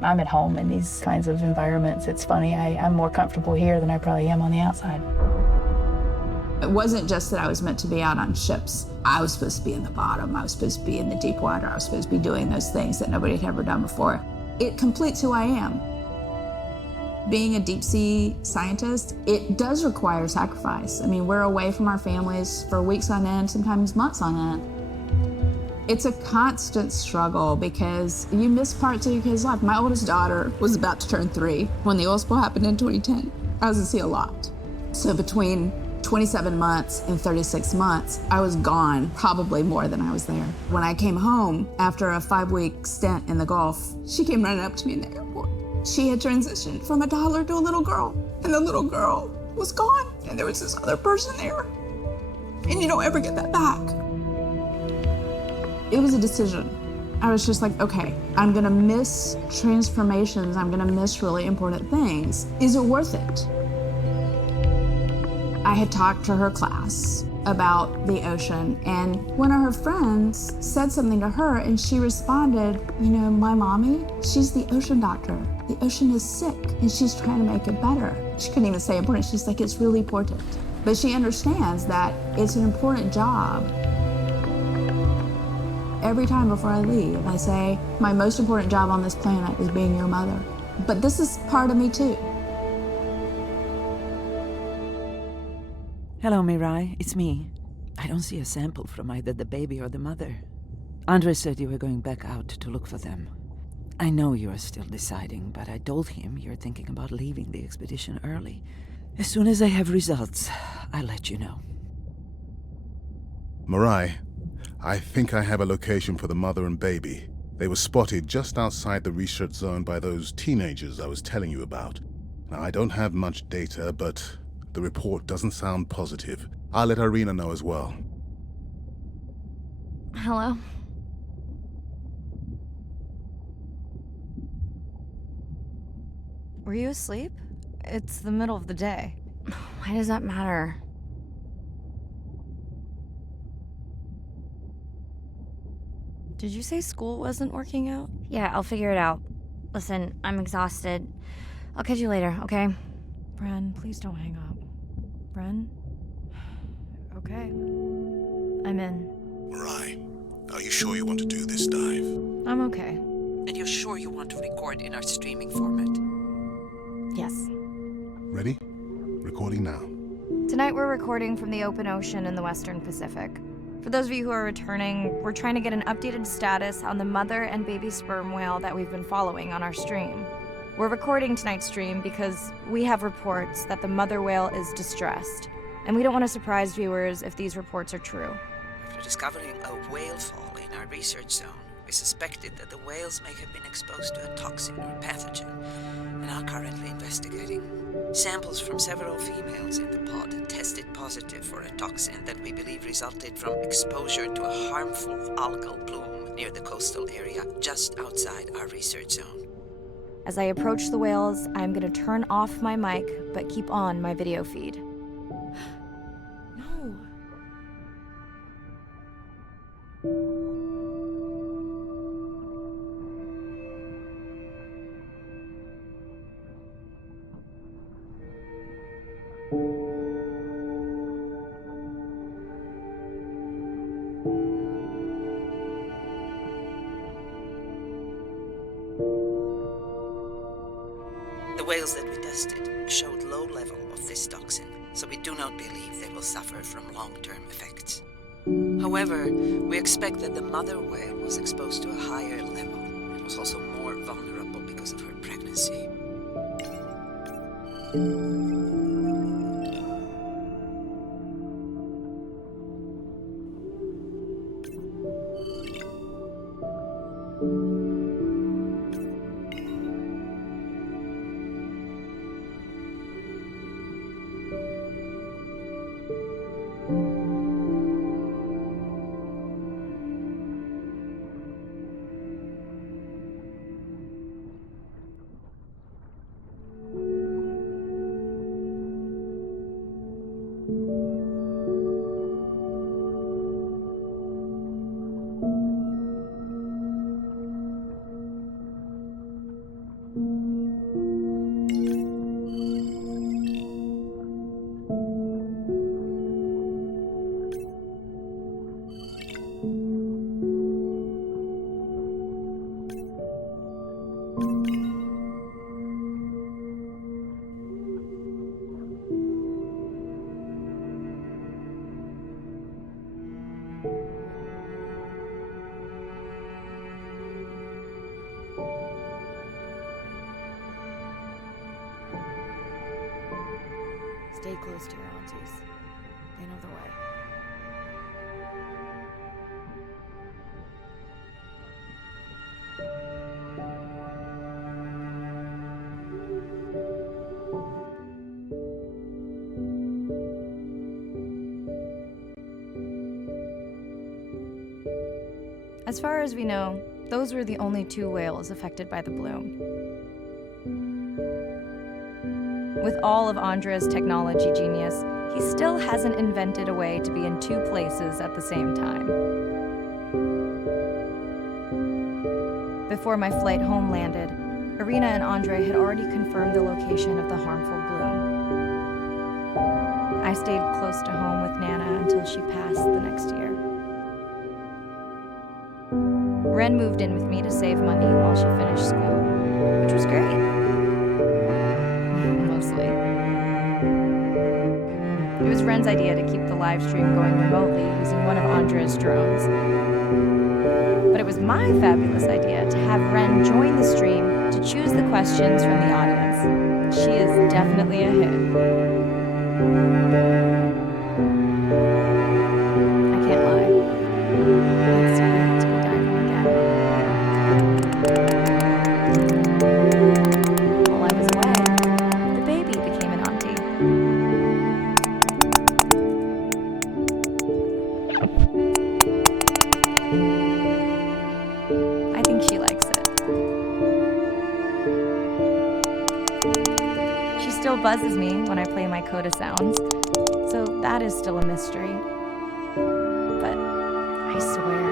I'm at home in these kinds of environments. It's funny, I'm more comfortable here than I probably am on the outside. It wasn't just that I was meant to be out on ships. I was supposed to be in the bottom. I was supposed to be in the deep water. I was supposed to be doing those things that nobody had ever done before. It completes who I am. Being a deep sea scientist, it does require sacrifice. I mean, we're away from our families for weeks on end, sometimes months on end. It's a constant struggle because you miss parts of your kid's life. My oldest daughter was about to turn 3 when the oil spill happened in 2010. I was at sea a lot. So between 27 months and 36 months, I was gone probably more than I was there. When I came home after a 5-week stint in the Gulf, she came running up to me in the airport. She had transitioned from a toddler to a little girl, and the little girl was gone, and there was this other person there, and you don't ever get that back. It was a decision. I was just like, okay, I'm gonna miss transformations, I'm gonna miss really important things. Is it worth it? I had talked to her class about the ocean, and one of her friends said something to her, and she responded, you know, my mommy, she's the ocean doctor. The ocean is sick, and she's trying to make it better. She couldn't even say important, she's like, it's really important. But she understands that it's an important job. Every time before I leave, I say, my most important job on this planet is being your mother. But this is part of me too. Hello, Mirai. It's me. I don't see a sample from either the baby or the mother. Andre said you were going back out to look for them. I know you are still deciding, but I told him you're thinking about leaving the expedition early. As soon as I have results, I'll let you know. Mirai, I think I have a location for the mother and baby. They were spotted just outside the research zone by those teenagers I was telling you about. Now, I don't have much data, but the report doesn't sound positive. I'll let Irina know as well. Hello? Were you asleep? It's the middle of the day. Why does that matter? Did you say school wasn't working out? Yeah, I'll figure it out. Listen, I'm exhausted. I'll catch you later, okay? Bren, please don't hang up. Bren? Okay. I'm in. Mirai, are you sure you want to do this dive? I'm okay. And you're sure you want to record in our streaming format? Yes. Ready? Recording now. Tonight we're recording from the open ocean in the Western Pacific. For those of you who are returning, we're trying to get an updated status on the mother and baby sperm whale that we've been following on our stream. We're recording tonight's stream because we have reports that the mother whale is distressed, and we don't want to surprise viewers if these reports are true. After discovering a whale fall in our research zone, We suspected that the whales may have been exposed to a toxin or pathogen and are currently investigating. Samples from several females in the pod tested positive for a toxin that we believe resulted from exposure to a harmful algal bloom near the coastal area just outside our research zone. As I approach the whales, I'm gonna turn off my mic, but keep on my video feed. No. The whales that we tested showed low level of this toxin, so we do not believe they will suffer from long-term effects. However, we expect that the mother whale was exposed to a higher level and was also more vulnerable because of her pregnancy. Stay close to your aunties. They know the way. As far as we know, those were the only 2 whales affected by the bloom. With all of Andre's technology genius, he still hasn't invented a way to be in 2 places at the same time. Before my flight home landed, Irina and Andre had already confirmed the location of the harmful bloom. I stayed close to home with Nana until she passed the next year. Ren moved in with me to save money while she finished school, which was great. Mostly. It was Ren's idea to keep the live stream going remotely using one of Andre's drones. But it was my fabulous idea to have Ren join the stream to choose the questions from the audience. She is definitely a hit. I can't lie. It's great to be diving again. While I was away, the baby became an auntie. I think she likes it. She still buzzes me when I play my coda sounds, so that is still a mystery. But I swear,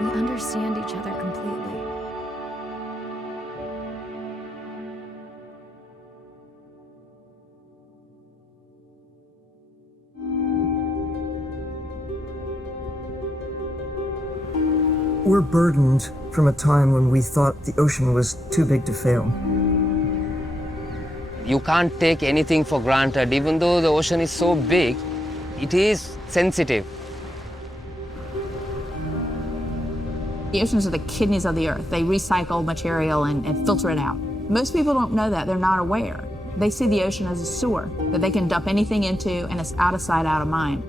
we understand each other completely. We're burdened from a time when we thought the ocean was too big to fail. You can't take anything for granted. Even though the ocean is so big, it is sensitive. The oceans are the kidneys of the earth. They recycle material and filter it out. Most people don't know that. They're not aware. They see the ocean as a sewer that they can dump anything into, and it's out of sight, out of mind.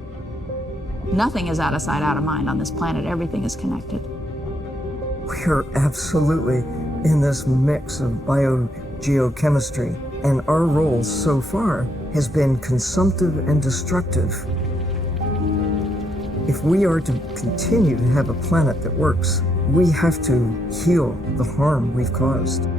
Nothing is out of sight, out of mind on this planet. Everything is connected. We are absolutely in this mix of biogeochemistry, and our role so far has been consumptive and destructive. If we are to continue to have a planet that works, we have to heal the harm we've caused.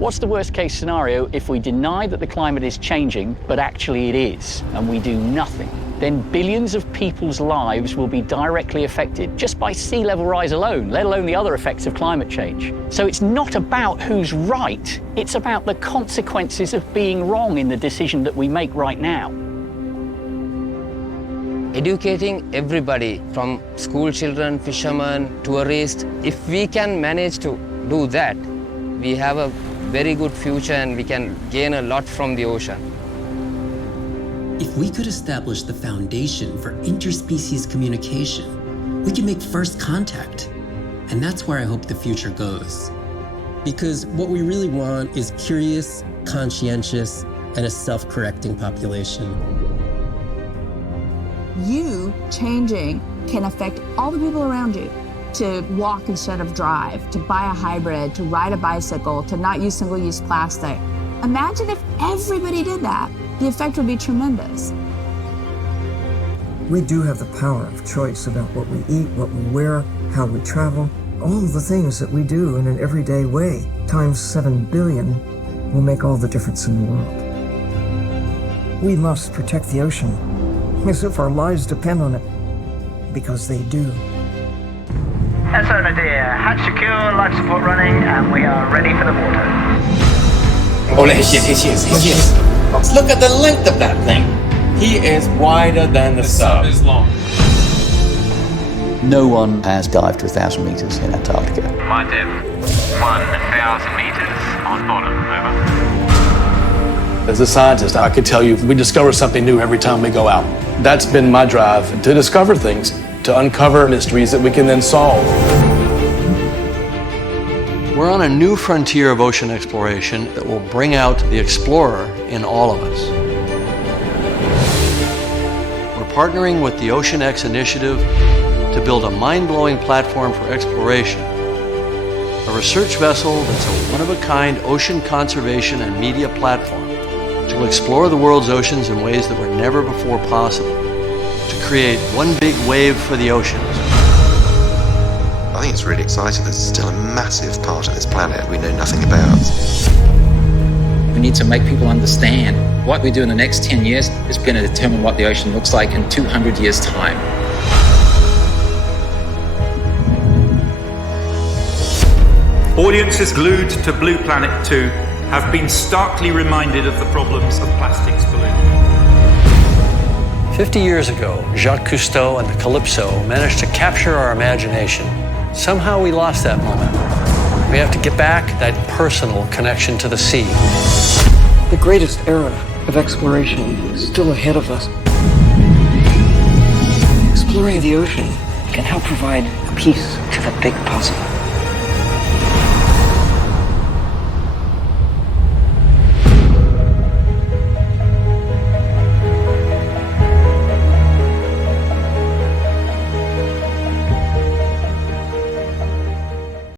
What's the worst case scenario if we deny that the climate is changing, but actually it is, and we do nothing? Then billions of people's lives will be directly affected just by sea level rise alone, let alone the other effects of climate change. So it's not about who's right, it's about the consequences of being wrong in the decision that we make right now. Educating everybody from school children, fishermen, tourists, if we can manage to do that, we have a very good future and we can gain a lot from the ocean. If we could establish the foundation for interspecies communication, we can make first contact. And that's where I hope the future goes. Because what we really want is curious, conscientious, and a self-correcting population. You changing can affect all the people around you. To walk instead of drive, to buy a hybrid, to ride a bicycle, to not use single-use plastic. Imagine if everybody did that. The effect would be tremendous. We do have the power of choice about what we eat, what we wear, how we travel, all of the things that we do in an everyday way, times 7 billion, will make all the difference in the world. We must protect the ocean as if our lives depend on it, because they do. So Nadir, hatch secure, life support running, and we are ready for the water. Oh, here she is. Look at the length of that thing. He is wider than the sub. Is long. No one has dived to 1,000 meters in Antarctica. My depth, 1,000 meters on bottom, over. As a scientist, I could tell you we discover something new every time we go out. That's been my drive, to discover things, to uncover mysteries that we can then solve. We're on a new frontier of ocean exploration that will bring out the explorer in all of us. We're partnering with the Ocean X Initiative to build a mind-blowing platform for exploration, a research vessel that's a one-of-a-kind ocean conservation and media platform to explore the world's oceans in ways that were never before possible, to create one big wave for the oceans. I think it's really exciting. There's still a massive part of this planet we know nothing about. We need to make people understand what we do in the next 10 years is going to determine what the ocean looks like in 200 years' time. Audiences glued to Blue Planet 2 have been starkly reminded of the problems of plastics pollution. 50 years ago, Jacques Cousteau and the Calypso managed to capture our imagination. Somehow we lost that moment. We have to get back that personal connection to the sea. The greatest era of exploration is still ahead of us. Exploring the ocean can help provide a piece to the big puzzle.